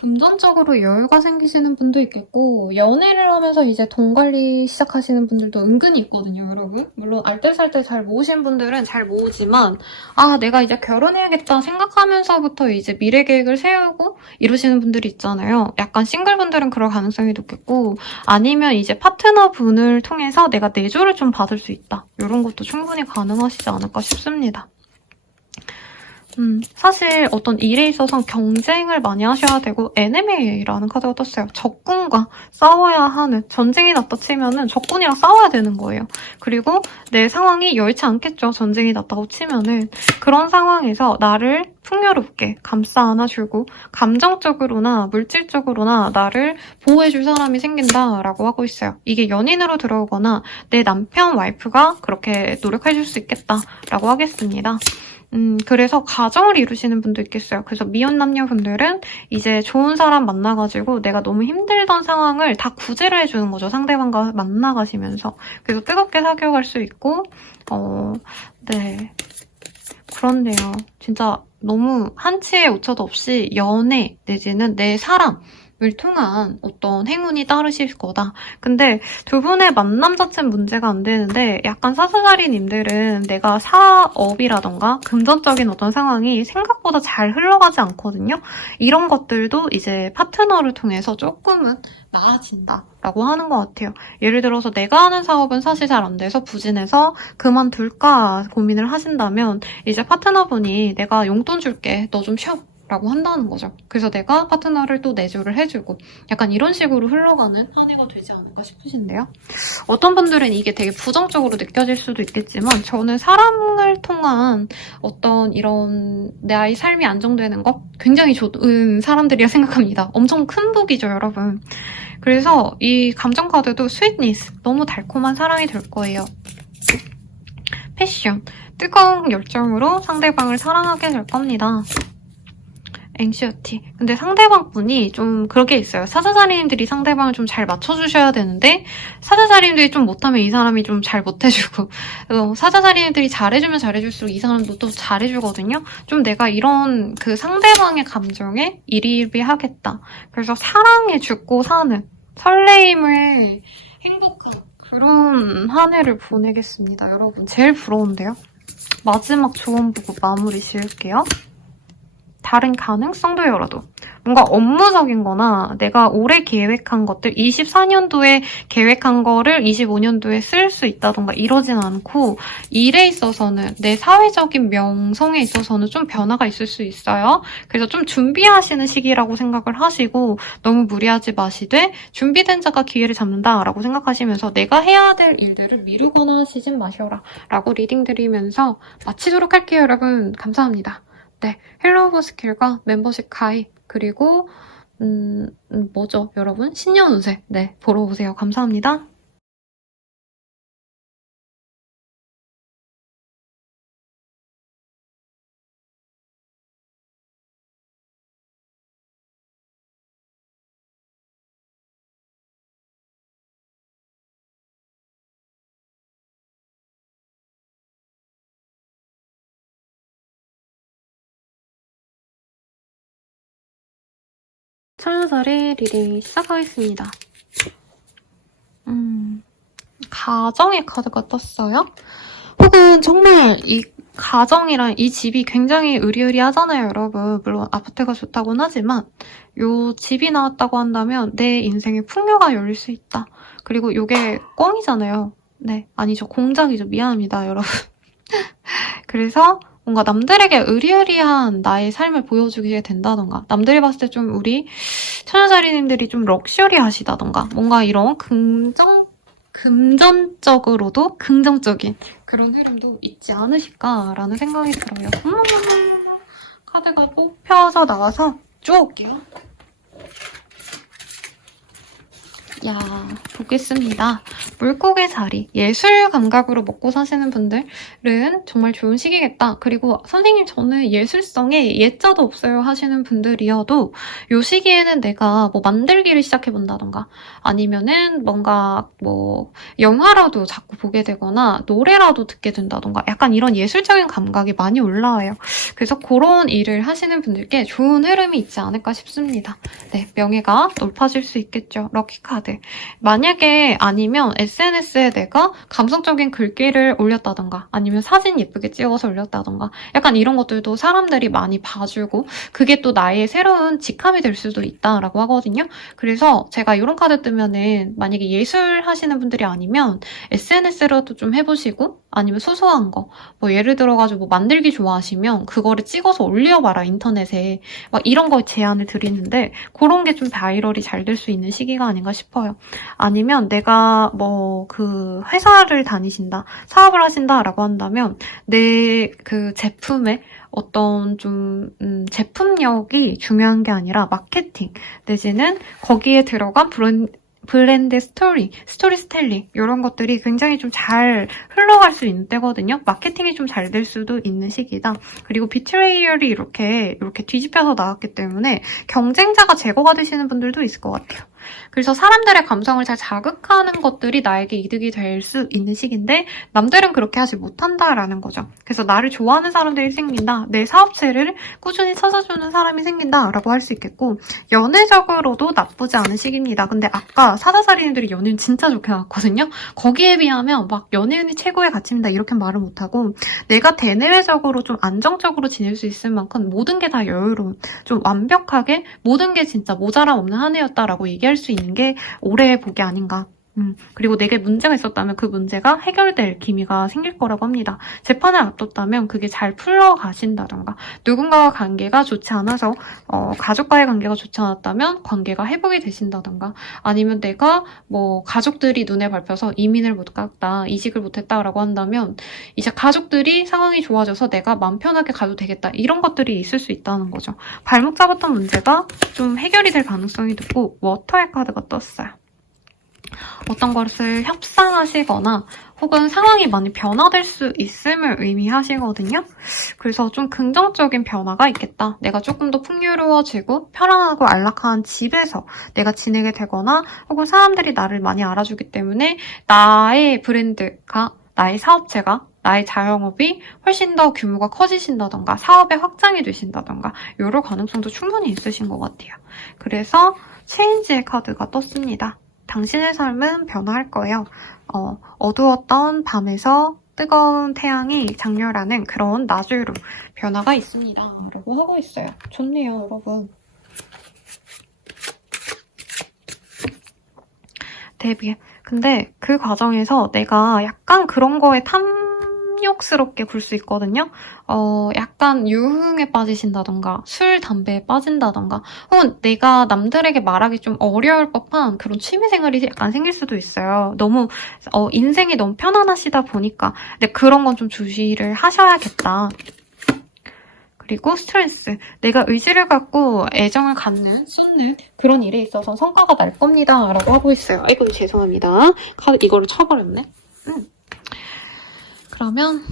금전적으로 여유가 생기시는 분도 있겠고 연애를 하면서 이제 돈 관리 시작하시는 분들도 은근히 있거든요, 여러분. 물론 알뜰살뜰 잘 모으신 분들은 잘 모으지만 아, 내가 이제 결혼해야겠다 생각하면서부터 이제 미래 계획을 세우고 이러시는 분들이 있잖아요. 약간 싱글분들은 그럴 가능성이 높겠고 아니면 이제 파트너분을 통해서 내가 내조를 좀 받을 수 있다. 이런 것도 충분히 가능하시지 않을까 싶습니다. 사실 어떤 일에 있어서 경쟁을 많이 하셔야 되고 NMA라는 카드가 떴어요. 적군과 싸워야 하는, 전쟁이 났다 치면은 적군이랑 싸워야 되는 거예요. 그리고 내 상황이 여의치 않겠죠. 전쟁이 났다고 치면은. 그런 상황에서 나를 풍요롭게 감싸 안아주고 감정적으로나 물질적으로나 나를 보호해줄 사람이 생긴다라고 하고 있어요. 이게 연인으로 들어오거나 내 남편, 와이프가 그렇게 노력해줄 수 있겠다라고 하겠습니다. 그래서 가정을 이루시는 분도 있겠어요. 그래서 미혼 남녀분들은 이제 좋은 사람 만나가지고 내가 너무 힘들던 상황을 다 구제를 해주는 거죠. 상대방과 만나가시면서. 그래서 뜨겁게 사귀어갈 수 있고, 네. 그렇네요. 진짜 너무 한치의 오차도 없이 연애 내지는 내 사랑, 을 통한 어떤 행운이 따르실 거다. 근데 두 분의 만남 자체는 문제가 안 되는데 약간 사수자리님들은 내가 사업이라던가 금전적인 어떤 상황이 생각보다 잘 흘러가지 않거든요. 이런 것들도 이제 파트너를 통해서 조금은 나아진다라고 하는 것 같아요. 예를 들어서 내가 하는 사업은 사실 잘 안 돼서 부진해서 그만둘까 고민을 하신다면 이제 파트너분이 내가 용돈 줄게, 너 좀 쉬어. 라고 한다는 거죠. 그래서 내가 파트너를 또 내조를 해주고 약간 이런 식으로 흘러가는 한 해가 되지 않을까 싶으신데요. 어떤 분들은 이게 되게 부정적으로 느껴질 수도 있겠지만 저는 사랑을 통한 어떤 이런 나의 삶이 안정되는 것 굉장히 좋은 사람들이라 생각합니다. 엄청 큰 복이죠, 여러분. 그래서 이 감정 카드도 스윗니스, 너무 달콤한 사랑이 될 거예요. 패션, 뜨거운 열정으로 상대방을 사랑하게 될 겁니다. 앵시어티. 근데 상대방 분이 좀 그렇게 있어요. 사자자리님들이 상대방을 좀 잘 맞춰주셔야 되는데 사자자리님들이 좀 못하면 이 사람이 좀 잘 못해주고 사자자리님들이 잘해주면 잘해줄수록 이 사람도 또 잘해주거든요. 좀 내가 이런 그 상대방의 감정에 일희일비하겠다. 그래서 사랑에 죽고 사는 설레임을 행복한 그런 한 해를 보내겠습니다. 여러분 제일 부러운데요. 마지막 조언 보고 마무리 지을게요. 다른 가능성도 열어도 뭔가 업무적인 거나 내가 올해 계획한 것들 24년도에 계획한 거를 25년도에 쓸 수 있다던가 이러진 않고 일에 있어서는 내 사회적인 명성에 있어서는 좀 변화가 있을 수 있어요. 그래서 좀 준비하시는 시기라고 생각을 하시고 너무 무리하지 마시되 준비된 자가 기회를 잡는다라고 생각하시면서 내가 해야 될 일들을 미루거나 하시지 마셔라 라고 리딩 드리면서 마치도록 할게요. 여러분 감사합니다. 네, 헬로우버 스킬과 멤버십 가입 그리고 뭐죠 여러분? 신년 운세 네 보러 오세요. 감사합니다. 천사리 리딩 시작하겠습니다. 가정의 카드가 떴어요. 혹은 정말 이 가정이랑 이 집이 굉장히 으리으리하잖아요, 여러분. 물론 아파트가 좋다고는 하지만 요 집이 나왔다고 한다면 내 인생에 풍요가 열릴 수 있다. 그리고 요게 꽝이잖아요. 네, 아니죠. 공작이죠. 미안합니다, 여러분. 그래서 뭔가 남들에게 으리으리한 나의 삶을 보여주게 된다던가 남들이 봤을 때 좀 우리 처녀자리님들이 좀 럭셔리하시다던가 뭔가 이런 금전적으로도 긍정적인 그런 흐름도 있지 않으실까라는 생각이 들어요. 카드가 뽑혀서 나와서 쪼을게요. 야, 보겠습니다. 물고기 자리, 예술 감각으로 먹고 사시는 분들은 정말 좋은 시기겠다. 그리고 선생님 저는 예술성에 예자도 없어요 하시는 분들이어도 이 시기에는 내가 뭐 만들기를 시작해본다던가 아니면은 뭔가 뭐 영화라도 자꾸 보게 되거나 노래라도 듣게 된다던가 약간 이런 예술적인 감각이 많이 올라와요. 그래서 그런 일을 하시는 분들께 좋은 흐름이 있지 않을까 싶습니다. 네, 명예가 높아질 수 있겠죠. 럭키 카드. 만약에 아니면 SNS에 내가 감성적인 글귀를 올렸다던가 아니면 사진 예쁘게 찍어서 올렸다던가 약간 이런 것들도 사람들이 많이 봐주고 그게 또 나의 새로운 직함이 될 수도 있다라고 하거든요. 그래서 제가 이런 카드 뜨면은 만약에 예술 하시는 분들이 아니면 SNS로도 좀 해보시고 아니면 소소한 거 뭐 예를 들어가지고 뭐 만들기 좋아하시면 그거를 찍어서 올려봐라 인터넷에 막 이런 거 제안을 드리는데 그런 게 좀 바이럴이 잘 될 수 있는 시기가 아닌가 싶어요. 아니면 내가 뭐 그 회사를 다니신다, 사업을 하신다라고 한다면 내 그 제품의 어떤 좀 제품력이 중요한 게 아니라 마케팅 내지는 거기에 들어간 브랜드 스토리텔링 이런 것들이 굉장히 좀 잘 흘러갈 수 있는 때거든요. 마케팅이 좀 잘 될 수도 있는 시기다. 그리고 비트레이얼이 이렇게 뒤집혀서 나왔기 때문에 경쟁자가 제거가 되시는 분들도 있을 것 같아요. 그래서 사람들의 감성을 잘 자극하는 것들이 나에게 이득이 될 수 있는 시기인데 남들은 그렇게 하지 못한다라는 거죠. 그래서 나를 좋아하는 사람들이 생긴다. 내 사업체를 꾸준히 찾아주는 사람이 생긴다라고 할 수 있겠고 연애적으로도 나쁘지 않은 시기입니다. 근데 아까 사자자리님들이 연애는 진짜 좋게 나왔거든요. 거기에 비하면 막 연애운이 최고의 가치입니다. 이렇게 말을 못하고 내가 대내외적으로 좀 안정적으로 지낼 수 있을 만큼 모든 게 다 여유로운 좀 완벽하게 모든 게 진짜 모자람 없는 한 해였다라고 얘기할 수 있는 게 올해의 복이 아닌가 그리고 내게 문제가 있었다면 그 문제가 해결될 기미가 생길 거라고 합니다. 재판을 앞뒀다면 그게 잘 풀려가신다던가, 누군가와 관계가 좋지 않아서 가족과의 관계가 좋지 않았다면 관계가 회복이 되신다던가, 아니면 내가 뭐 가족들이 눈에 밟혀서 이민을 못 갔다, 이직을 못했다라고 한다면 이제 가족들이 상황이 좋아져서 내가 마음 편하게 가도 되겠다, 이런 것들이 있을 수 있다는 거죠. 발목 잡았던 문제가 좀 해결이 될 가능성이 높고, 워터의 카드가 떴어요. 어떤 것을 협상하시거나 혹은 상황이 많이 변화될 수 있음을 의미하시거든요. 그래서 좀 긍정적인 변화가 있겠다. 내가 조금 더 풍요로워지고 편안하고 안락한 집에서 내가 지내게 되거나, 혹은 사람들이 나를 많이 알아주기 때문에 나의 브랜드가, 나의 사업체가, 나의 자영업이 훨씬 더 규모가 커지신다던가, 사업의 확장이 되신다던가, 이럴 가능성도 충분히 있으신 것 같아요. 그래서 체인지의 카드가 떴습니다. 당신의 삶은 변화할 거예요. 어두웠던 밤에서 뜨거운 태양이 장렬하는 그런 나주로 변화가 있습니다. 라고 하고 있어요. 좋네요, 여러분. 데뷔. 근데 그 과정에서 내가 약간 그런 거에 탐욕스럽게 굴 수 있거든요. 약간 유흥에 빠지신다던가, 술, 담배에 빠진다던가, 혹은 내가 남들에게 말하기 좀 어려울 법한 그런 취미생활이 약간 생길 수도 있어요. 너무, 인생이 너무 편안하시다 보니까. 근데 그런 건 좀 주시를 하셔야겠다. 그리고 스트레스. 내가 의지를 갖고 애정을 쏟는 그런 일에 있어서 성과가 날 겁니다. 라고 하고 있어요. 아이고, 죄송합니다. 카드 이거를 쳐버렸네. 그러면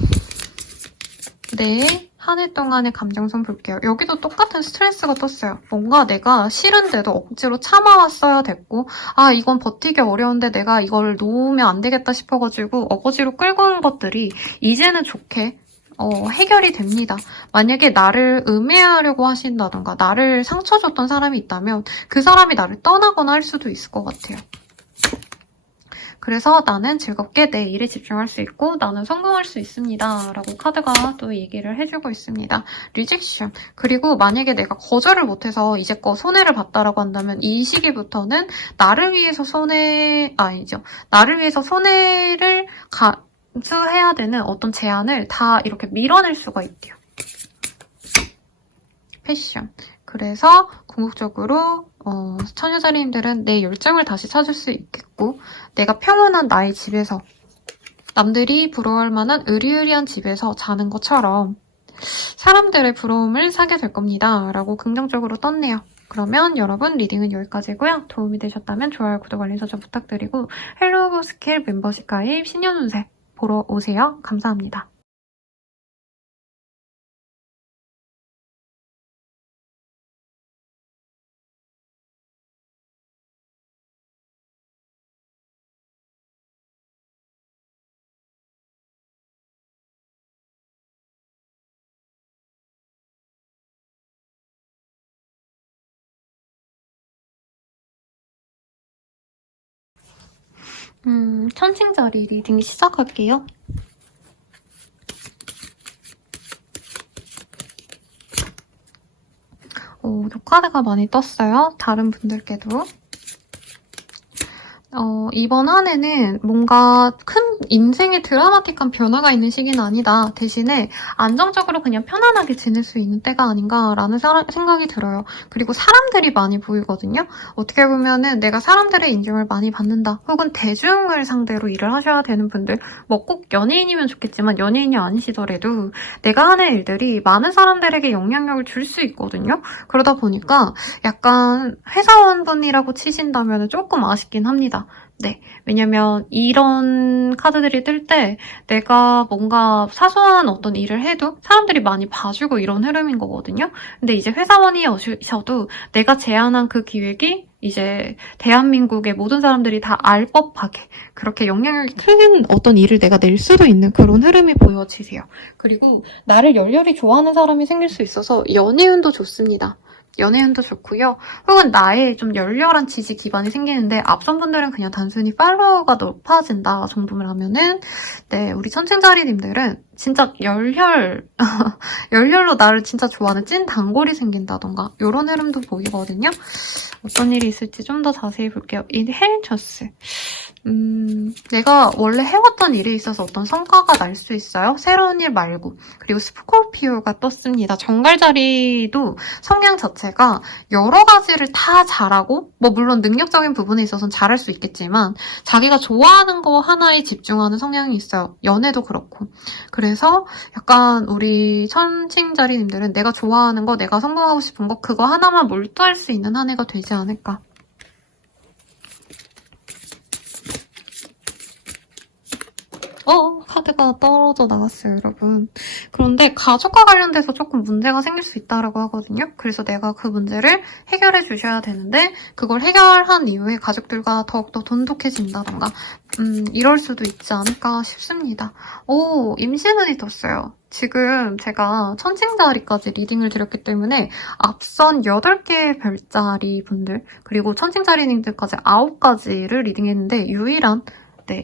한 해 동안의 감정선 볼게요. 여기도 똑같은 스트레스가 떴어요. 뭔가 내가 싫은데도 억지로 참아왔어야 됐고, 이건 버티기 어려운데 내가 이걸 놓으면 안 되겠다 싶어가지고 어거지로 끌고 온 것들이 이제는 좋게 해결이 됩니다. 만약에 나를 음해하려고 하신다던가, 나를 상처 줬던 사람이 있다면 그 사람이 나를 떠나거나 할 수도 있을 것 같아요. 그래서 나는 즐겁게 내 일에 집중할 수 있고 나는 성공할 수 있습니다. 라고 카드가 또 얘기를 해주고 있습니다. 리젝션. 그리고 만약에 내가 거절을 못해서 이제껏 손해를 봤다라고 한다면 이 시기부터는 나를 위해서 나를 위해서 손해를 감수해야 되는 어떤 제안을 다 이렇게 밀어낼 수가 있대요. 패션. 그래서 궁극적으로 처녀자리님들은 내 열정을 다시 찾을 수 있겠고, 내가 평온한 나의 집에서, 남들이 부러워할 만한 으리으리한 집에서 자는 것처럼 사람들의 부러움을 사게 될 겁니다. 라고 긍정적으로 떴네요. 그러면 여러분, 리딩은 여기까지고요. 도움이 되셨다면 좋아요, 구독, 알림 설정 부탁드리고 헬로우 스킬 멤버십 가입 신년 운세 보러 오세요. 감사합니다. 천칭자리 리딩 시작할게요. 요 카드가 많이 떴어요. 다른 분들께도. 이번 한 해는 뭔가 큰 인생의 드라마틱한 변화가 있는 시기는 아니다. 대신에 안정적으로 그냥 편안하게 지낼 수 있는 때가 아닌가라는 생각이 들어요. 그리고 사람들이 많이 보이거든요. 어떻게 보면은 내가 사람들의 인정을 많이 받는다. 혹은 대중을 상대로 일을 하셔야 되는 분들, 뭐 꼭 연예인이면 좋겠지만 연예인이 아니시더라도 내가 하는 일들이 많은 사람들에게 영향력을 줄 수 있거든요. 그러다 보니까 약간 회사원분이라고 치신다면 조금 아쉽긴 합니다. 네, 왜냐면 이런 카드들이 뜰 때 내가 뭔가 사소한 어떤 일을 해도 사람들이 많이 봐주고 이런 흐름인 거거든요. 근데 이제 회사원이셔도 내가 제안한 그 기획이 이제 대한민국의 모든 사람들이 다 알 법하게 그렇게 영향력이 큰 어떤 일을 내가 낼 수도 있는 그런 흐름이 보여지세요. 그리고 나를 열렬히 좋아하는 사람이 생길 수 있어서 연애운도 좋습니다. 연애운도 좋고요. 혹은 나의 좀 열렬한 지지 기반이 생기는데 앞선 분들은 그냥 단순히 팔로워가 높아진다 정도라면은 네, 우리 천칭자리님들은 진짜 열렬로 나를 진짜 좋아하는 찐 단골이 생긴다던가 이런 흐름도 보이거든요. 어떤 일이 있을지 좀 더 자세히 볼게요. 인헬처스. 내가 원래 해왔던 일에 있어서 어떤 성과가 날 수 있어요. 새로운 일 말고. 그리고 스코피오가 떴습니다. 정갈자리도 성향 자체가 여러 가지를 다 잘하고, 뭐 물론 능력적인 부분에 있어서는 잘할 수 있겠지만 자기가 좋아하는 거 하나에 집중하는 성향이 있어요. 연애도 그렇고. 그래서 약간 우리 천칭자리님들은 내가 좋아하는 거, 내가 성공하고 싶은 거, 그거 하나만 몰두할 수 있는 한 해가 되지 않을까. 카드가 떨어져 나갔어요, 여러분. 그런데 가족과 관련돼서 조금 문제가 생길 수 있다고 하거든요. 그래서 내가 그 문제를 해결해 주셔야 되는데 그걸 해결한 이후에 가족들과 더욱더 돈독해진다던가 이럴 수도 있지 않을까 싶습니다. 임신운이 떴어요. 지금 제가 천칭자리까지 리딩을 드렸기 때문에 앞선 8개의 별자리 분들 그리고 천칭자리님들까지 9가지를 리딩했는데 유일한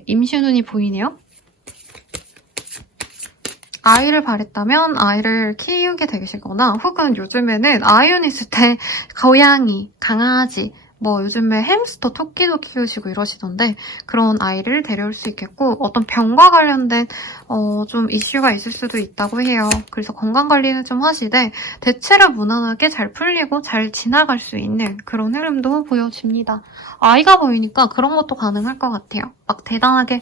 임신운이 보이네요. 아이를 바랬다면 아이를 키우게 되시거나 혹은 요즘에는 아이온 있을 때 고양이, 강아지, 뭐 요즘에 햄스터, 토끼도 키우시고 이러시던데 그런 아이를 데려올 수 있겠고 어떤 병과 관련된 좀 이슈가 있을 수도 있다고 해요. 그래서 건강관리는 좀 하시되 대체로 무난하게 잘 풀리고 잘 지나갈 수 있는 그런 흐름도 보여집니다. 아이가 보이니까 그런 것도 가능할 것 같아요. 막 대단하게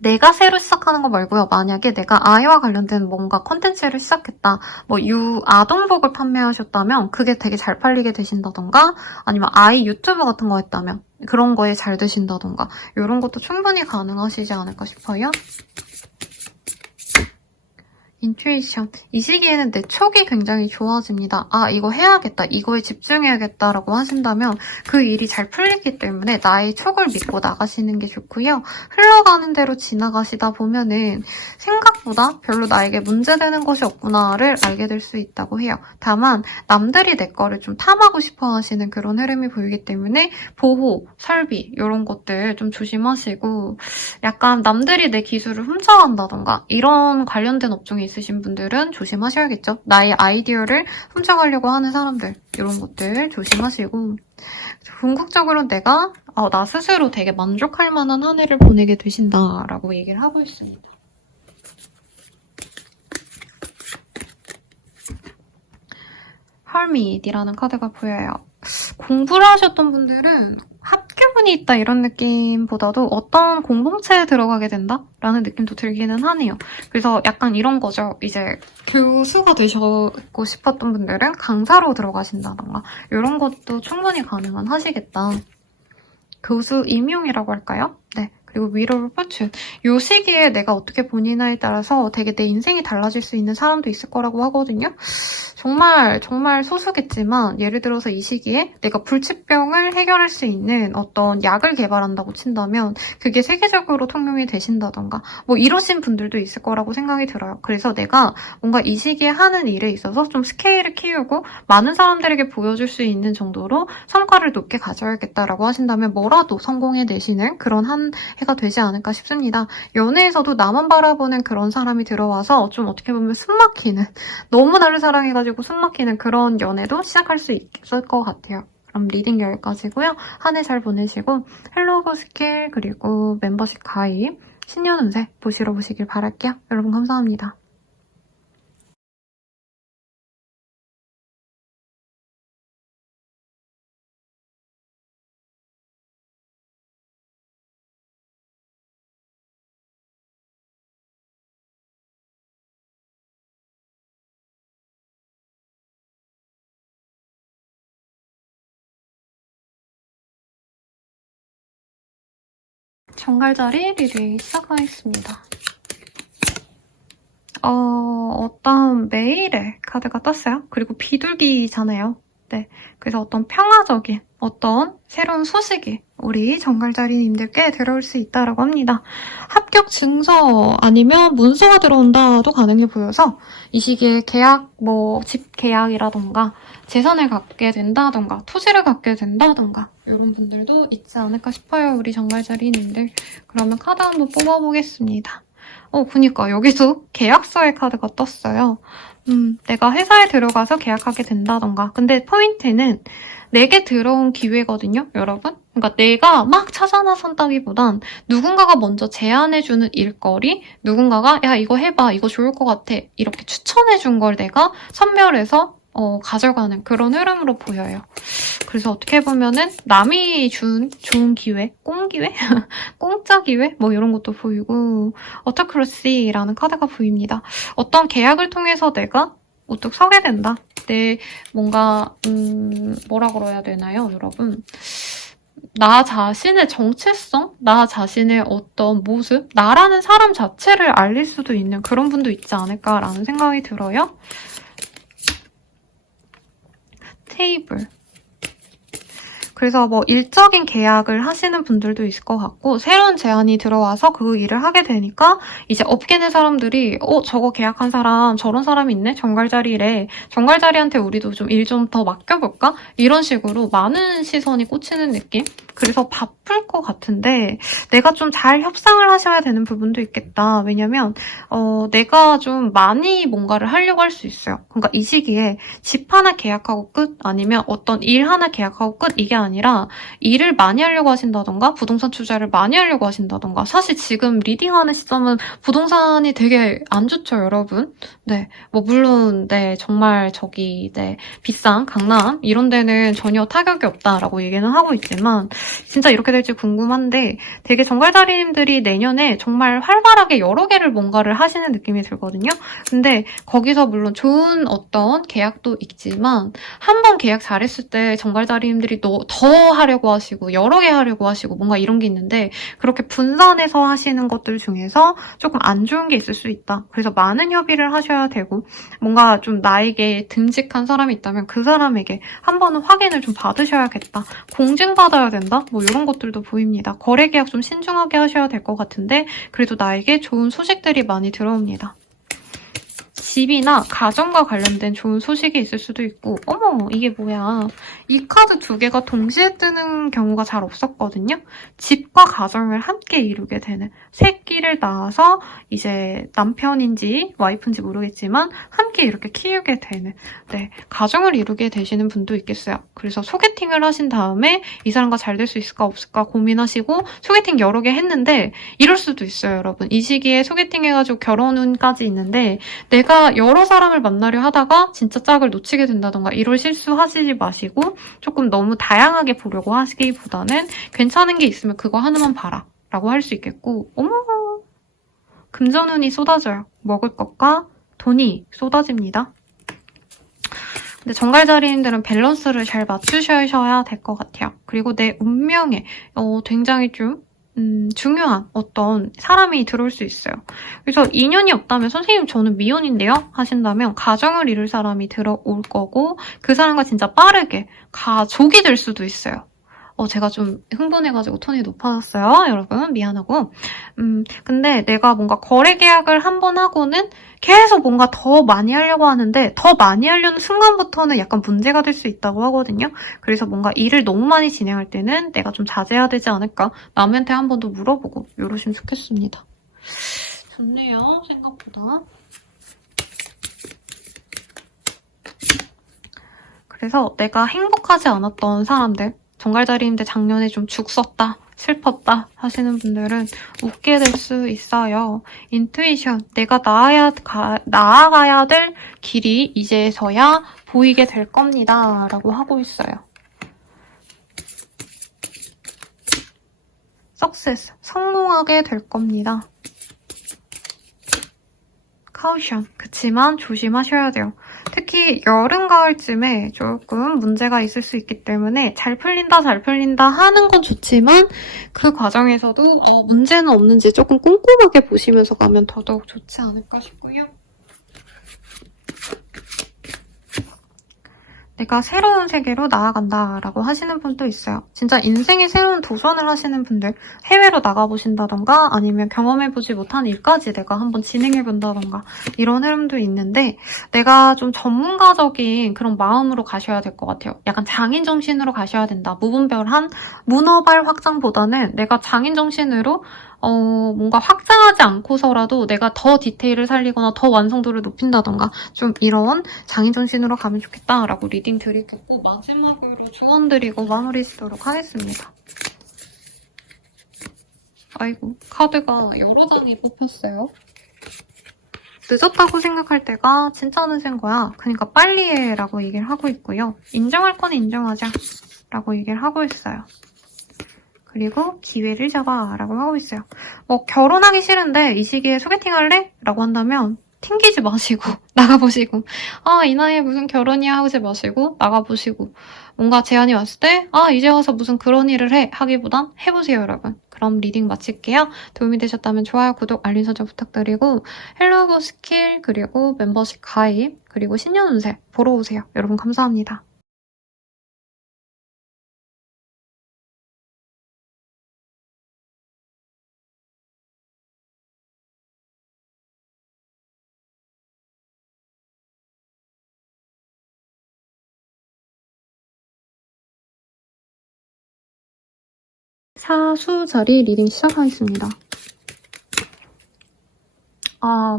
내가 새로 시작하는 거 말고요. 만약에 내가 아이와 관련된 뭔가 콘텐츠를 시작했다. 뭐 아동복을 판매하셨다면 그게 되게 잘 팔리게 되신다던가 아니면 아이 유튜브 같은 거 했다면 그런 거에 잘 되신다던가 이런 것도 충분히 가능하시지 않을까 싶어요. 인투이션. 이 시기에는 내 촉이 굉장히 좋아집니다. 이거 해야겠다. 이거에 집중해야겠다라고 하신다면 그 일이 잘 풀리기 때문에 나의 촉을 믿고 나가시는 게 좋고요. 흘러가는 대로 지나가시다 보면은 생각보다 별로 나에게 문제되는 것이 없구나를 알게 될 수 있다고 해요. 다만 남들이 내 거를 좀 탐하고 싶어 하시는 그런 흐름이 보이기 때문에 보호, 설비 이런 것들 좀 조심하시고 약간 남들이 내 기술을 훔쳐간다던가 이런 관련된 업종이 있으신 분들은 조심하셔야겠죠. 나의 아이디어를 훔쳐가려고 하는 사람들 이런 것들 조심하시고 궁극적으로 내가 나 스스로 되게 만족할 만한 한 해를 보내게 되신다라고 얘기를 하고 있습니다. 헐밋이라는 카드가 보여요. 공부를 하셨던 분들은 학교분이 있다 이런 느낌보다도 어떤 공동체에 들어가게 된다라는 느낌도 들기는 하네요. 그래서 약간 이런 거죠. 이제 교수가 되시고 싶었던 분들은 강사로 들어가신다던가 이런 것도 충분히 가능은 하시겠다. 교수 임용이라고 할까요? 네. 그리고 위로를 뻗춘 이 시기에 내가 어떻게 보니나에 따라서 되게 내 인생이 달라질 수 있는 사람도 있을 거라고 하거든요. 정말 소수겠지만 예를 들어서 이 시기에 내가 불치병을 해결할 수 있는 어떤 약을 개발한다고 친다면 그게 세계적으로 통용이 되신다던가 뭐 이러신 분들도 있을 거라고 생각이 들어요. 그래서 내가 뭔가 이 시기에 하는 일에 있어서 좀 스케일을 키우고 많은 사람들에게 보여줄 수 있는 정도로 성과를 높게 가져야겠다라고 하신다면 뭐라도 성공해내시는 그런 한 해가 되지 않을까 싶습니다. 연애에서도 나만 바라보는 그런 사람이 들어와서 좀 어떻게 보면 숨막히는 너무 나를 사랑해가지고 숨막히는 그런 연애도 시작할 수 있을 것 같아요. 그럼 리딩 여기까지고요. 한 해 잘 보내시고 헬로우 스킬 그리고 멤버십 가입 신년 운세 보시러 오시길 바랄게요. 여러분 감사합니다. 정갈자리 리딩 시작하겠습니다. 어떤 메일의 카드가 떴어요. 그리고 비둘기잖아요. 네, 그래서 어떤 평화적인 어떤 새로운 소식이 우리 정갈자리님들께 들어올 수 있다라고 합니다. 합격 증서 아니면 문서가 들어온다도 가능해 보여서 이 시기에 계약, 집 계약이라던가 재산을 갖게 된다던가 토지를 갖게 된다던가 이런 분들도 있지 않을까 싶어요. 우리 정갈자리님들. 그러면 카드 한번 뽑아보겠습니다. 그니까 여기서 계약서의 카드가 떴어요. 내가 회사에 들어가서 계약하게 된다던가. 근데 포인트는 내게 들어온 기회거든요, 여러분? 그러니까 내가 막 찾아 나선다기보단 누군가가 먼저 제안해주는 일거리, 누군가가 야 이거 해봐, 이거 좋을 것 같아 이렇게 추천해준 걸 내가 선별해서 가져가는 그런 흐름으로 보여요. 그래서 어떻게 보면은 남이 준 좋은 기회, 꽁기회? 공짜 기회? 뭐 이런 것도 보이고 어토크러시라는 카드가 보입니다. 어떤 계약을 통해서 내가 우뚝 서게 된다. 내 뭔가 뭐라 그래야 되나요, 여러분? 나 자신의 정체성? 나 자신의 어떤 모습? 나라는 사람 자체를 알릴 수도 있는 그런 분도 있지 않을까라는 생각이 들어요. 테이블. 그래서 뭐 일적인 계약을 하시는 분들도 있을 것 같고 새로운 제안이 들어와서 그 일을 하게 되니까 이제 업계 내 사람들이 저거 계약한 사람 저런 사람이 있네? 정갈자리래. 정갈자리한테 우리도 좀 일 좀 더 맡겨볼까? 이런 식으로 많은 시선이 꽂히는 느낌? 그래서 바쁠 것 같은데 내가 좀 잘 협상을 하셔야 되는 부분도 있겠다. 왜냐면 내가 좀 많이 뭔가를 하려고 할 수 있어요. 그러니까 이 시기에 집 하나 계약하고 끝 아니면 어떤 일 하나 계약하고 끝 이게 아니라 일을 많이 하려고 하신다던가 부동산 투자를 많이 하려고 하신다던가 사실 지금 리딩하는 시점은 부동산이 되게 안 좋죠, 여러분. 네, 뭐 물론 네 정말 비싼 강남 이런 데는 전혀 타격이 없다라고 얘기는 하고 있지만 진짜 이렇게 될지 궁금한데 되게 정갈자리님들이 내년에 정말 활발하게 여러 개를 뭔가를 하시는 느낌이 들거든요. 근데 거기서 물론 좋은 어떤 계약도 있지만 한 번 계약 잘했을 때 정갈자리님들이 더 하려고 하시고 여러 개 하려고 하시고 뭔가 이런 게 있는데 그렇게 분산해서 하시는 것들 중에서 조금 안 좋은 게 있을 수 있다. 그래서 많은 협의를 하셔야 되고 뭔가 좀 나에게 듬직한 사람이 있다면 그 사람에게 한 번은 확인을 좀 받으셔야겠다. 공증받아야 된다? 뭐 이런 것들도 보입니다. 거래 계약 좀 신중하게 하셔야 될 것 같은데 그래도 나에게 좋은 소식들이 많이 들어옵니다. 집이나 가정과 관련된 좋은 소식이 있을 수도 있고 어머 이게 뭐야 이 카드 두 개가 동시에 뜨는 경우가 잘 없었거든요. 집과 가정을 함께 이루게 되는 새끼를 낳아서 이제 남편인지 와이프인지 모르겠지만 함께 이렇게 키우게 되는 네 가정을 이루게 되시는 분도 있겠어요. 그래서 소개팅을 하신 다음에 이 사람과 잘 될 수 있을까 없을까 고민하시고 소개팅 여러 개 했는데 이럴 수도 있어요, 여러분. 이 시기에 소개팅 해가지고 결혼운까지 있는데 내가 여러 사람을 만나려 하다가 진짜 짝을 놓치게 된다던가 이럴 실수 하시지 마시고 조금 너무 다양하게 보려고 하시기보다는 괜찮은 게 있으면 그거 하나만 봐라 라고 할 수 있겠고 어머 금전운이 쏟아져요. 먹을 것과 돈이 쏟아집니다. 근데 정갈자리님들은 밸런스를 잘 맞추셔야 될 것 같아요. 그리고 내 운명에 굉장히 좀 중요한 어떤 사람이 들어올 수 있어요. 그래서 인연이 없다면 선생님 저는 미혼인데요? 하신다면 가정을 이룰 사람이 들어올 거고 그 사람과 진짜 빠르게 가족이 될 수도 있어요. 제가 좀 흥분해가지고 톤이 높아졌어요. 여러분 미안하고 근데 내가 뭔가 거래 계약을 한 번 하고는 계속 뭔가 더 많이 하려고 하는데 더 많이 하려는 순간부터는 약간 문제가 될 수 있다고 하거든요. 그래서 뭔가 일을 너무 많이 진행할 때는 내가 좀 자제해야 되지 않을까 남한테 한 번 더 물어보고 이러시면 좋겠습니다. 좋네요. 생각보다. 그래서 내가 행복하지 않았던 사람들 정갈자리님들 작년에 좀 죽었다, 슬펐다 하시는 분들은 웃게 될 수 있어요. 인투이션, 내가 나아가야 될 길이 이제서야 보이게 될 겁니다. 라고 하고 있어요. 석세스, 성공하게 될 겁니다. 카우션, 그치만 조심하셔야 돼요. 특히 여름, 가을쯤에 조금 문제가 있을 수 있기 때문에 잘 풀린다 하는 건 좋지만 그 과정에서도 문제는 없는지 조금 꼼꼼하게 보시면서 가면 더더욱 좋지 않을까 싶고요. 내가 새로운 세계로 나아간다라고 하시는 분도 있어요. 진짜 인생의 새로운 도전을 하시는 분들, 해외로 나가보신다던가 아니면 경험해보지 못한 일까지 내가 한번 진행해본다던가 이런 흐름도 있는데 내가 좀 전문가적인 그런 마음으로 가셔야 될 것 같아요. 약간 장인 정신으로 가셔야 된다. 무분별한 문어발 확장보다는 내가 장인 정신으로 뭔가 확장하지 않고서라도 내가 더 디테일을 살리거나 더 완성도를 높인다던가 좀 이런 장인 정신으로 가면 좋겠다라고 리딩 드리겠고 마지막으로 조언 드리고 마무리 짓도록 하겠습니다. 아이고, 카드가 여러 장이 뽑혔어요. 늦었다고 생각할 때가 진짜 늦은 거야. 그러니까 빨리 해 라고 얘기를 하고 있고요. 인정할 건 인정하자 라고 얘기를 하고 있어요. 그리고 기회를 잡아 라고 하고 있어요. 결혼하기 싫은데 이 시기에 소개팅 할래? 라고 한다면 튕기지 마시고 나가보시고 이 나이에 무슨 결혼이야 하지 마시고 나가보시고 뭔가 제안이 왔을 때 이제 와서 무슨 그런 일을 해 하기보단 해보세요 여러분. 그럼 리딩 마칠게요. 도움이 되셨다면 좋아요, 구독, 알림 설정 부탁드리고 헬로버 스킬 그리고 멤버십 가입 그리고 신년 운세 보러 오세요. 여러분 감사합니다. 사수자리 리딩 시작하겠습니다.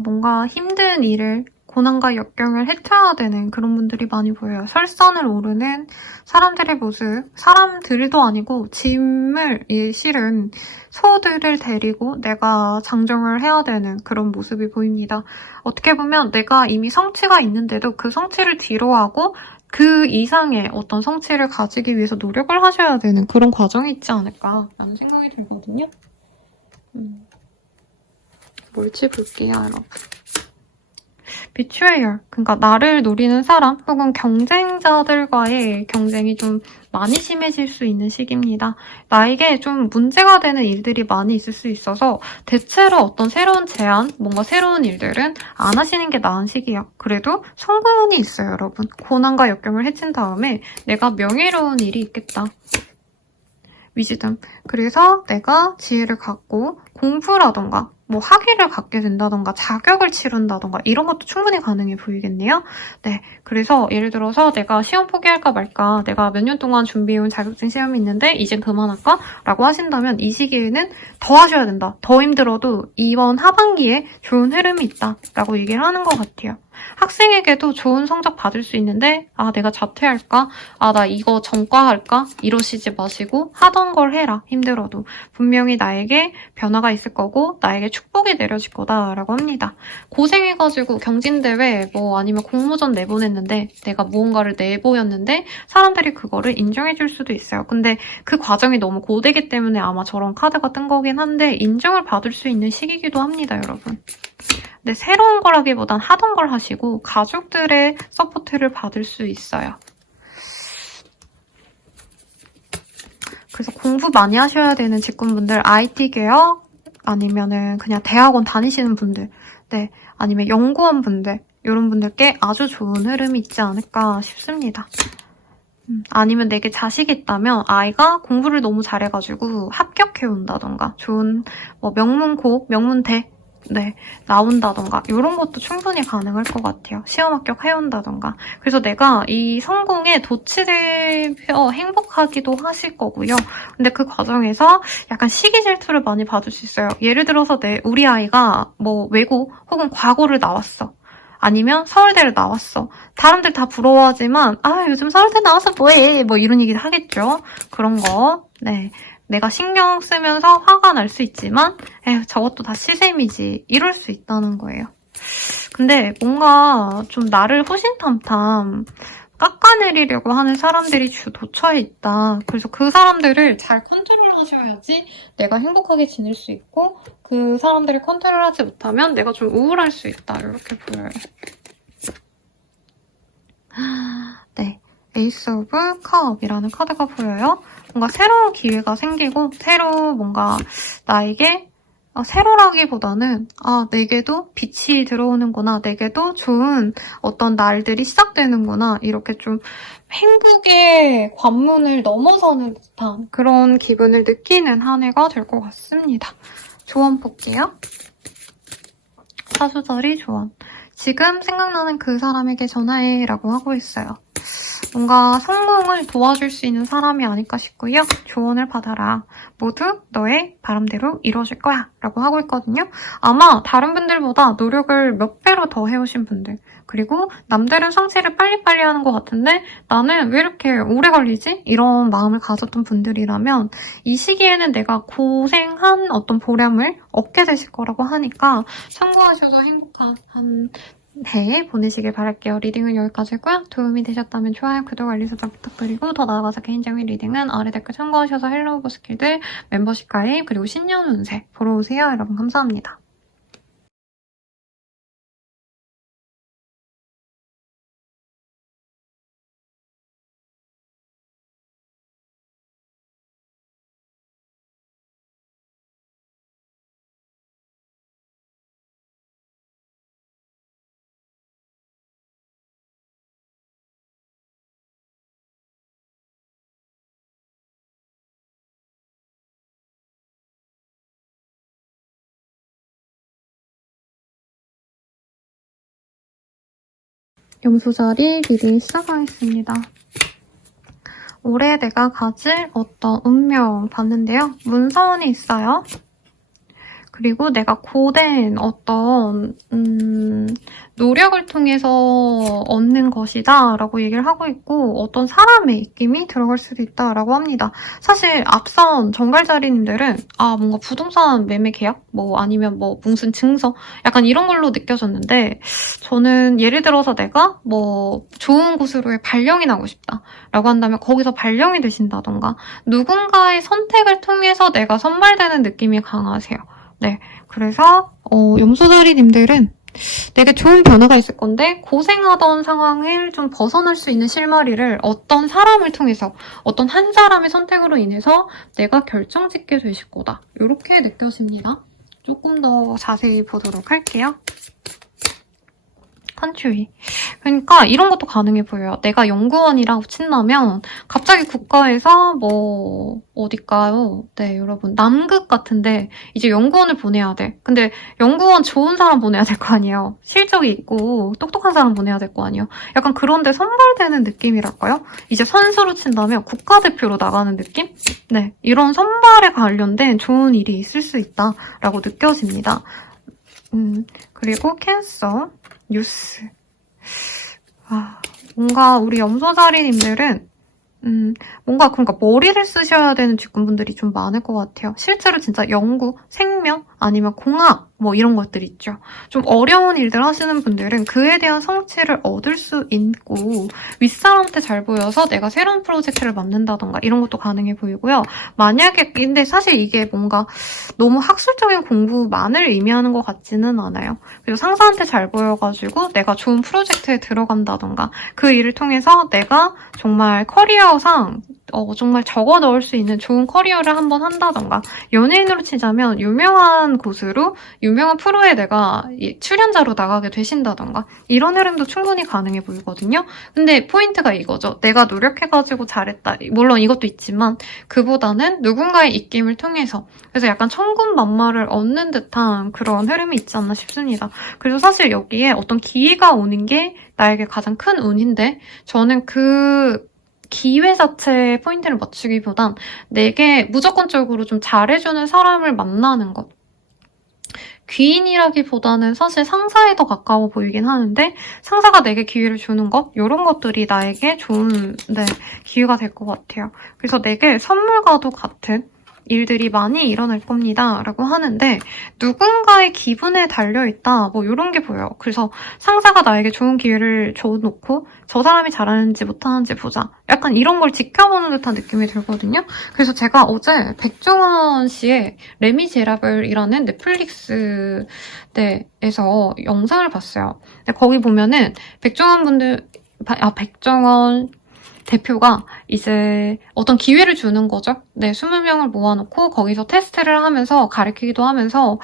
뭔가 힘든 일을 고난과 역경을 헤쳐야 되는 그런 분들이 많이 보여요. 설산을 오르는 사람들의 모습, 사람들도 아니고 짐을 실은 소들을 데리고 내가 장정을 해야 되는 그런 모습이 보입니다. 어떻게 보면 내가 이미 성취가 있는데도 그 성취를 뒤로하고 그 이상의 어떤 성취를 가지기 위해서 노력을 하셔야 되는 그런 과정이 있지 않을까라는 생각이 들거든요. 뭘지 볼게요, 여러분. Betrayer, 그러니까 나를 노리는 사람 혹은 경쟁자들과의 경쟁이 좀 많이 심해질 수 있는 시기입니다. 나에게 좀 문제가 되는 일들이 많이 있을 수 있어서 대체로 어떤 새로운 제안, 뭔가 새로운 일들은 안 하시는 게 나은 시기예요. 그래도 성공운이 있어요, 여러분. 고난과 역경을 헤친 다음에 내가 명예로운 일이 있겠다. 위즈덤. 그래서 내가 지혜를 갖고 공부라던가 학위를 갖게 된다던가 자격을 치른다던가 이런 것도 충분히 가능해 보이겠네요. 네, 그래서 예를 들어서 내가 시험 포기할까 말까, 내가 몇 년 동안 준비해온 자격증 시험이 있는데 이젠 그만할까? 라고 하신다면 이 시기에는 더 하셔야 된다. 더 힘들어도 이번 하반기에 좋은 흐름이 있다. 라고 얘기를 하는 것 같아요. 학생에게도 좋은 성적 받을 수 있는데 내가 자퇴할까? 나 이거 전과할까? 이러시지 마시고 하던 걸 해라. 힘들어도. 분명히 나에게 변화가 있을 거고 나에게 축복이 내려질 거다라고 합니다. 고생해가지고 경진대회 아니면 공모전 내보냈는데 내가 무언가를 내보였는데 사람들이 그거를 인정해줄 수도 있어요. 근데 그 과정이 너무 고되기 때문에 아마 저런 카드가 뜬 거긴 한데 인정을 받을 수 있는 시기이기도 합니다, 여러분. 근데 새로운 거라기보단 하던 걸 하시고 가족들의 서포트를 받을 수 있어요. 그래서 공부 많이 하셔야 되는 직군분들, IT 계열 아니면은 그냥 대학원 다니시는 분들, 네, 아니면 연구원 분들, 이런 분들께 아주 좋은 흐름이 있지 않을까 싶습니다. 아니면 내게 자식이 있다면 아이가 공부를 너무 잘해가지고 합격해온다던가 좋은 명문고, 명문대 네, 나온다던가 이런 것도 충분히 가능할 것 같아요. 시험 합격해온다던가. 그래서 내가 이 성공에 도취되어 행복하기도 하실 거고요. 근데 그 과정에서 약간 시기 질투를 많이 받을 수 있어요. 예를 들어서 우리 아이가 외고 혹은 과고를 나왔어. 아니면 서울대를 나왔어. 사람들 다 부러워하지만 요즘 서울대 나와서 뭐해? 이런 얘기를 하겠죠. 그런 거. 네. 내가 신경 쓰면서 화가 날 수 있지만 저것도 다 시샘이지 이럴 수 있다는 거예요. 근데 뭔가 좀 나를 호신탐탐 깎아내리려고 하는 사람들이 도처에 있다. 그래서 그 사람들을 잘 컨트롤하셔야지 내가 행복하게 지낼 수 있고 그 사람들을 컨트롤하지 못하면 내가 좀 우울할 수 있다. 이렇게 보여요. 네, 에이스 오브 컵이라는 카드가 보여요. 뭔가 새로운 기회가 생기고 새로 뭔가 나에게 새로라기보다는 내게도 빛이 들어오는구나, 내게도 좋은 어떤 날들이 시작되는구나 이렇게 좀 행복의 관문을 넘어서는 듯한 그런 기분을 느끼는 한 해가 될 것 같습니다. 조언 볼게요. 사수자리 조언. 지금 생각나는 그 사람에게 전화해 라고 하고 있어요. 뭔가 성공을 도와줄 수 있는 사람이 아닐까 싶고요. 조언을 받아라. 모두 너의 바람대로 이루어질 거야. 라고 하고 있거든요. 아마 다른 분들보다 노력을 몇 배로 더 해오신 분들, 그리고 남들은 성취를 빨리빨리 하는 것 같은데 나는 왜 이렇게 오래 걸리지? 이런 마음을 가졌던 분들이라면 이 시기에는 내가 고생한 어떤 보람을 얻게 되실 거라고 하니까 참고하셔서 행복한 한 해 보내시길 바랄게요. 리딩은 여기까지고요. 도움이 되셨다면 좋아요, 구독, 알림 설정 부탁드리고 더 나아가서 개인적인 리딩은 아래 댓글 참고하셔서 헬로우 버스킬드 멤버십 가입 그리고 신년 운세 보러 오세요. 여러분 감사합니다. 염소자리 리딩 시작하겠습니다. 올해 내가 가질 어떤 운명 봤는데요. 문서원이 있어요. 그리고 내가 고된 어떤 노력을 통해서 얻는 것이다 라고 얘기를 하고 있고 어떤 사람의 입김이 들어갈 수도 있다라고 합니다. 사실 앞선 정갈자리님들은 뭔가 부동산 매매 계약? 아니면 무슨 증서? 약간 이런 걸로 느껴졌는데 저는 예를 들어서 내가 좋은 곳으로의 발령이 나고 싶다 라고 한다면 거기서 발령이 되신다던가 누군가의 선택을 통해서 내가 선발되는 느낌이 강하세요. 네, 그래서 염소자리님들은 되게 좋은 변화가 있을 건데 고생하던 상황을 좀 벗어날 수 있는 실마리를 어떤 사람을 통해서 어떤 한 사람의 선택으로 인해서 내가 결정짓게 되실 거다. 이렇게 느껴집니다. 조금 더 자세히 보도록 할게요. 컨츄리. 그러니까 이런 것도 가능해 보여요. 내가 연구원이라고 친다면 갑자기 국가에서 어딜까요? 네, 여러분. 남극 같은데 이제 연구원을 보내야 돼. 근데 연구원 좋은 사람 보내야 될 거 아니에요. 실적이 있고 똑똑한 사람 보내야 될 거 아니에요. 약간 그런데 선발되는 느낌이랄까요? 이제 선수로 친다면 국가대표로 나가는 느낌? 네, 이런 선발에 관련된 좋은 일이 있을 수 있다라고 느껴집니다. 그리고 캔서. 뉴스. 뭔가 우리 염소자리님들은 뭔가 그러니까 머리를 쓰셔야 되는 직군분들이 좀 많을 것 같아요. 실제로 진짜 연구, 생명, 아니면 공학 이런 것들 있죠. 좀 어려운 일들 하시는 분들은 그에 대한 성취를 얻을 수 있고 윗사람한테 잘 보여서 내가 새로운 프로젝트를 맡는다던가 이런 것도 가능해 보이고요. 만약에 근데 사실 이게 뭔가 너무 학술적인 공부만을 의미하는 것 같지는 않아요. 그리고 상사한테 잘 보여가지고 내가 좋은 프로젝트에 들어간다던가 그 일을 통해서 내가 정말 커리어상 정말 적어 넣을 수 있는 좋은 커리어를 한번 한다던가 연예인으로 치자면 유명한 곳으로 유명한 프로에 내가 출연자로 나가게 되신다던가 이런 흐름도 충분히 가능해 보이거든요. 근데 포인트가 이거죠. 내가 노력해가지고 잘했다. 물론 이것도 있지만 그보다는 누군가의 입김을 통해서 그래서 약간 천군만마를 얻는 듯한 그런 흐름이 있지 않나 싶습니다. 그래서 사실 여기에 어떤 기회가 오는 게 나에게 가장 큰 운인데 저는 그 기회 자체에 포인트를 맞추기보단 내게 무조건적으로 좀 잘해주는 사람을 만나는 것. 귀인이라기보다는 사실 상사에 더 가까워 보이긴 하는데 상사가 내게 기회를 주는 것? 이런 것들이 나에게 좋은 기회가 될 것 같아요. 그래서 내게 선물과도 같은 일들이 많이 일어날 겁니다. 라고 하는데 누군가의 기분에 달려있다 이런 게 보여요. 그래서 상사가 나에게 좋은 기회를 줘놓고 저 사람이 잘하는지 못하는지 보자. 약간 이런 걸 지켜보는 듯한 느낌이 들거든요. 그래서 제가 어제 백종원 씨의 레미제라블이라는 넷플릭스 에서 영상을 봤어요. 근데 거기 보면은 백종원 대표가 이제 어떤 기회를 주는 거죠. 네, 20명을 모아놓고 거기서 테스트를 하면서 가르치기도 하면서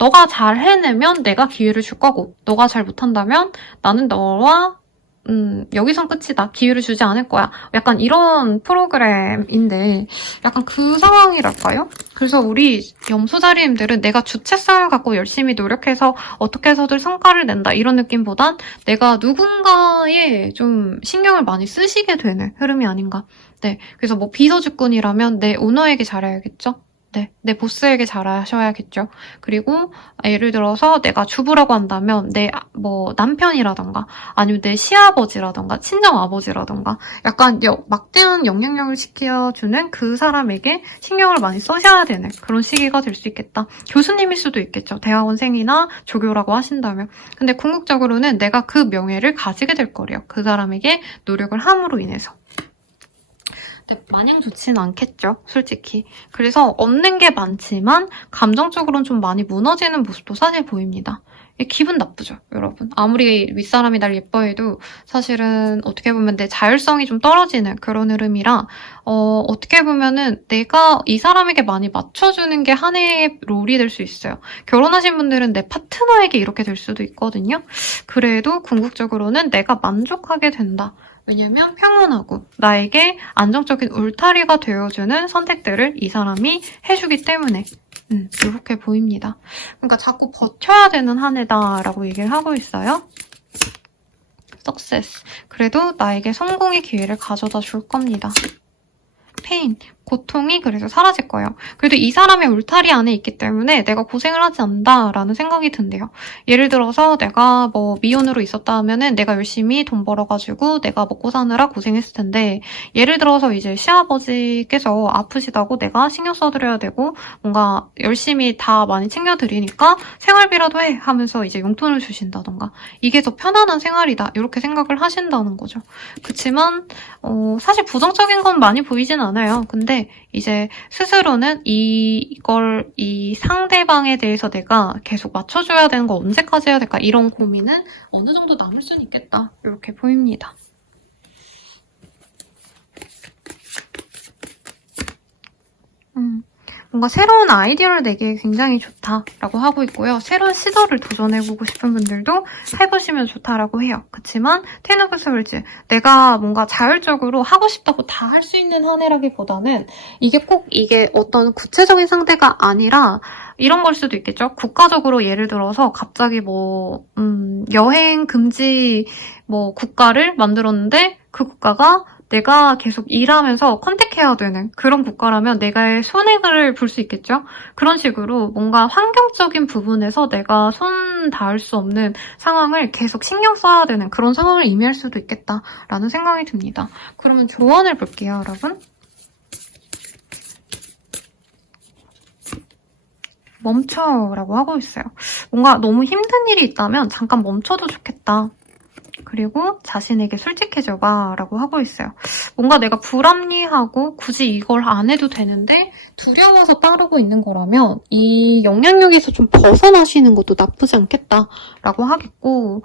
너가 잘 해내면 내가 기회를 줄 거고 너가 잘 못한다면 나는 너와 여기선 끝이다. 기회를 주지 않을 거야. 약간 이런 프로그램인데 약간 그 상황이랄까요? 그래서 우리 염소자리님들은 내가 주체성을 갖고 열심히 노력해서 어떻게 해서들 성과를 낸다 이런 느낌보단 내가 누군가에 좀 신경을 많이 쓰시게 되는 흐름이 아닌가. 네, 그래서 뭐 비서주꾼이라면 내 오너에게 잘해야겠죠? 네, 내 보스에게 잘하셔야겠죠. 그리고 예를 들어서 내가 주부라고 한다면 내 뭐 남편이라던가 아니면 내 시아버지라던가 친정아버지라던가 약간 막대한 영향력을 시켜주는 그 사람에게 신경을 많이 써셔야 되는 그런 시기가 될 수 있겠다. 교수님일 수도 있겠죠. 대학원생이나 조교라고 하신다면. 근데 궁극적으로는 내가 그 명예를 가지게 될 거래요. 그 사람에게 노력을 함으로 인해서. 마냥 좋지는 않겠죠, 솔직히. 그래서 얻는 게 많지만 감정적으로는 좀 많이 무너지는 모습도 사실 보입니다. 기분 나쁘죠, 여러분. 아무리 윗사람이 날 예뻐해도 사실은 어떻게 보면 내 자율성이 좀 떨어지는 그런 흐름이라 어떻게 보면은 내가 이 사람에게 많이 맞춰주는 게 한 해의 롤이 될 수 있어요. 결혼하신 분들은 내 파트너에게 이렇게 될 수도 있거든요. 그래도 궁극적으로는 내가 만족하게 된다. 왜냐면 평온하고 나에게 안정적인 울타리가 되어주는 선택들을 이 사람이 해주기 때문에 이렇게 보입니다. 그러니까 자꾸 버텨야 되는 한 해다라고 얘기를 하고 있어요. Success. 그래도 나에게 성공의 기회를 가져다 줄 겁니다. Pain. 고통이 그래서 사라질 거예요. 그래도 이 사람의 울타리 안에 있기 때문에 내가 고생을 하지 않는다라는 생각이 든대요. 예를 들어서 내가 뭐 미혼으로 있었다 하면은 내가 열심히 돈 벌어가지고 내가 먹고 사느라 고생했을 텐데 예를 들어서 이제 시아버지께서 아프시다고 내가 신경 써드려야 되고 뭔가 열심히 다 많이 챙겨드리니까 생활비라도 해 하면서 이제 용돈을 주신다던가 이게 더 편안한 생활이다 이렇게 생각을 하신다는 거죠. 그치만 사실 부정적인 건 많이 보이진 않아요. 근데 이제 스스로는 이 상대방에 대해서 내가 계속 맞춰줘야 되는 거 언제까지 해야 될까 이런 고민은 어느 정도 남을 수는 있겠다 이렇게 보입니다. 뭔가 새로운 아이디어를 내기에 굉장히 좋다라고 하고 있고요. 새로운 시도를 도전해보고 싶은 분들도 해보시면 좋다라고 해요. 그치만 테너브스월즈 내가 뭔가 자율적으로 하고 싶다고 다 할 수 있는 한 해라기보다는 이게 어떤 구체적인 상대가 아니라 이런 걸 수도 있겠죠. 국가적으로 예를 들어서 갑자기 뭐 여행 금지 뭐 국가를 만들었는데 그 국가가 내가 계속 일하면서 컨택해야 되는 그런 국가라면 내가 손해를 볼 수 있겠죠? 그런 식으로 뭔가 환경적인 부분에서 내가 손 닿을 수 없는 상황을 계속 신경 써야 되는 그런 상황을 의미할 수도 있겠다라는 생각이 듭니다. 그러면 조언을 볼게요, 여러분. 멈춰라고 하고 있어요. 뭔가 너무 힘든 일이 있다면 잠깐 멈춰도 좋겠다. 그리고 자신에게 솔직해져봐 라고 하고 있어요. 뭔가 내가 불합리하고 굳이 이걸 안 해도 되는데 두려워서 따르고 있는 거라면 이 영향력에서 좀 벗어나시는 것도 나쁘지 않겠다라고 하겠고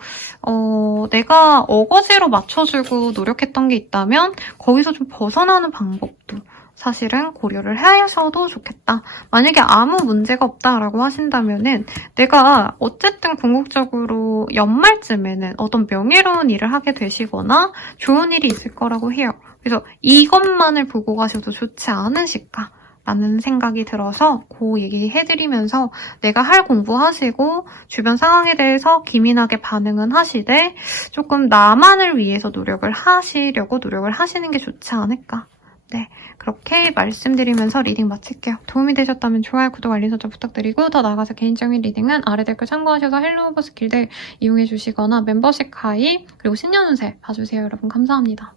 내가 어거지로 맞춰주고 노력했던 게 있다면 거기서 좀 벗어나는 방법도 사실은 고려를 하셔도 좋겠다. 만약에 아무 문제가 없다라고 하신다면은 내가 어쨌든 궁극적으로 연말쯤에는 어떤 명예로운 일을 하게 되시거나 좋은 일이 있을 거라고 해요. 그래서 이것만을 보고 가셔도 좋지 않으실까? 라는 생각이 들어서 그 얘기해드리면서 내가 할 공부하시고 주변 상황에 대해서 기민하게 반응은 하시되 조금 나만을 위해서 노력을 하시려고 노력을 하시는 게 좋지 않을까. 네, 그렇게 말씀드리면서 리딩 마칠게요. 도움이 되셨다면 좋아요, 구독, 알림 설정 부탁드리고 더 나아가서 개인적인 리딩은 아래 댓글 참고하셔서 헬로우버 스킬들 이용해주시거나 멤버십 가입 그리고 신년 운세 봐주세요. 여러분 감사합니다.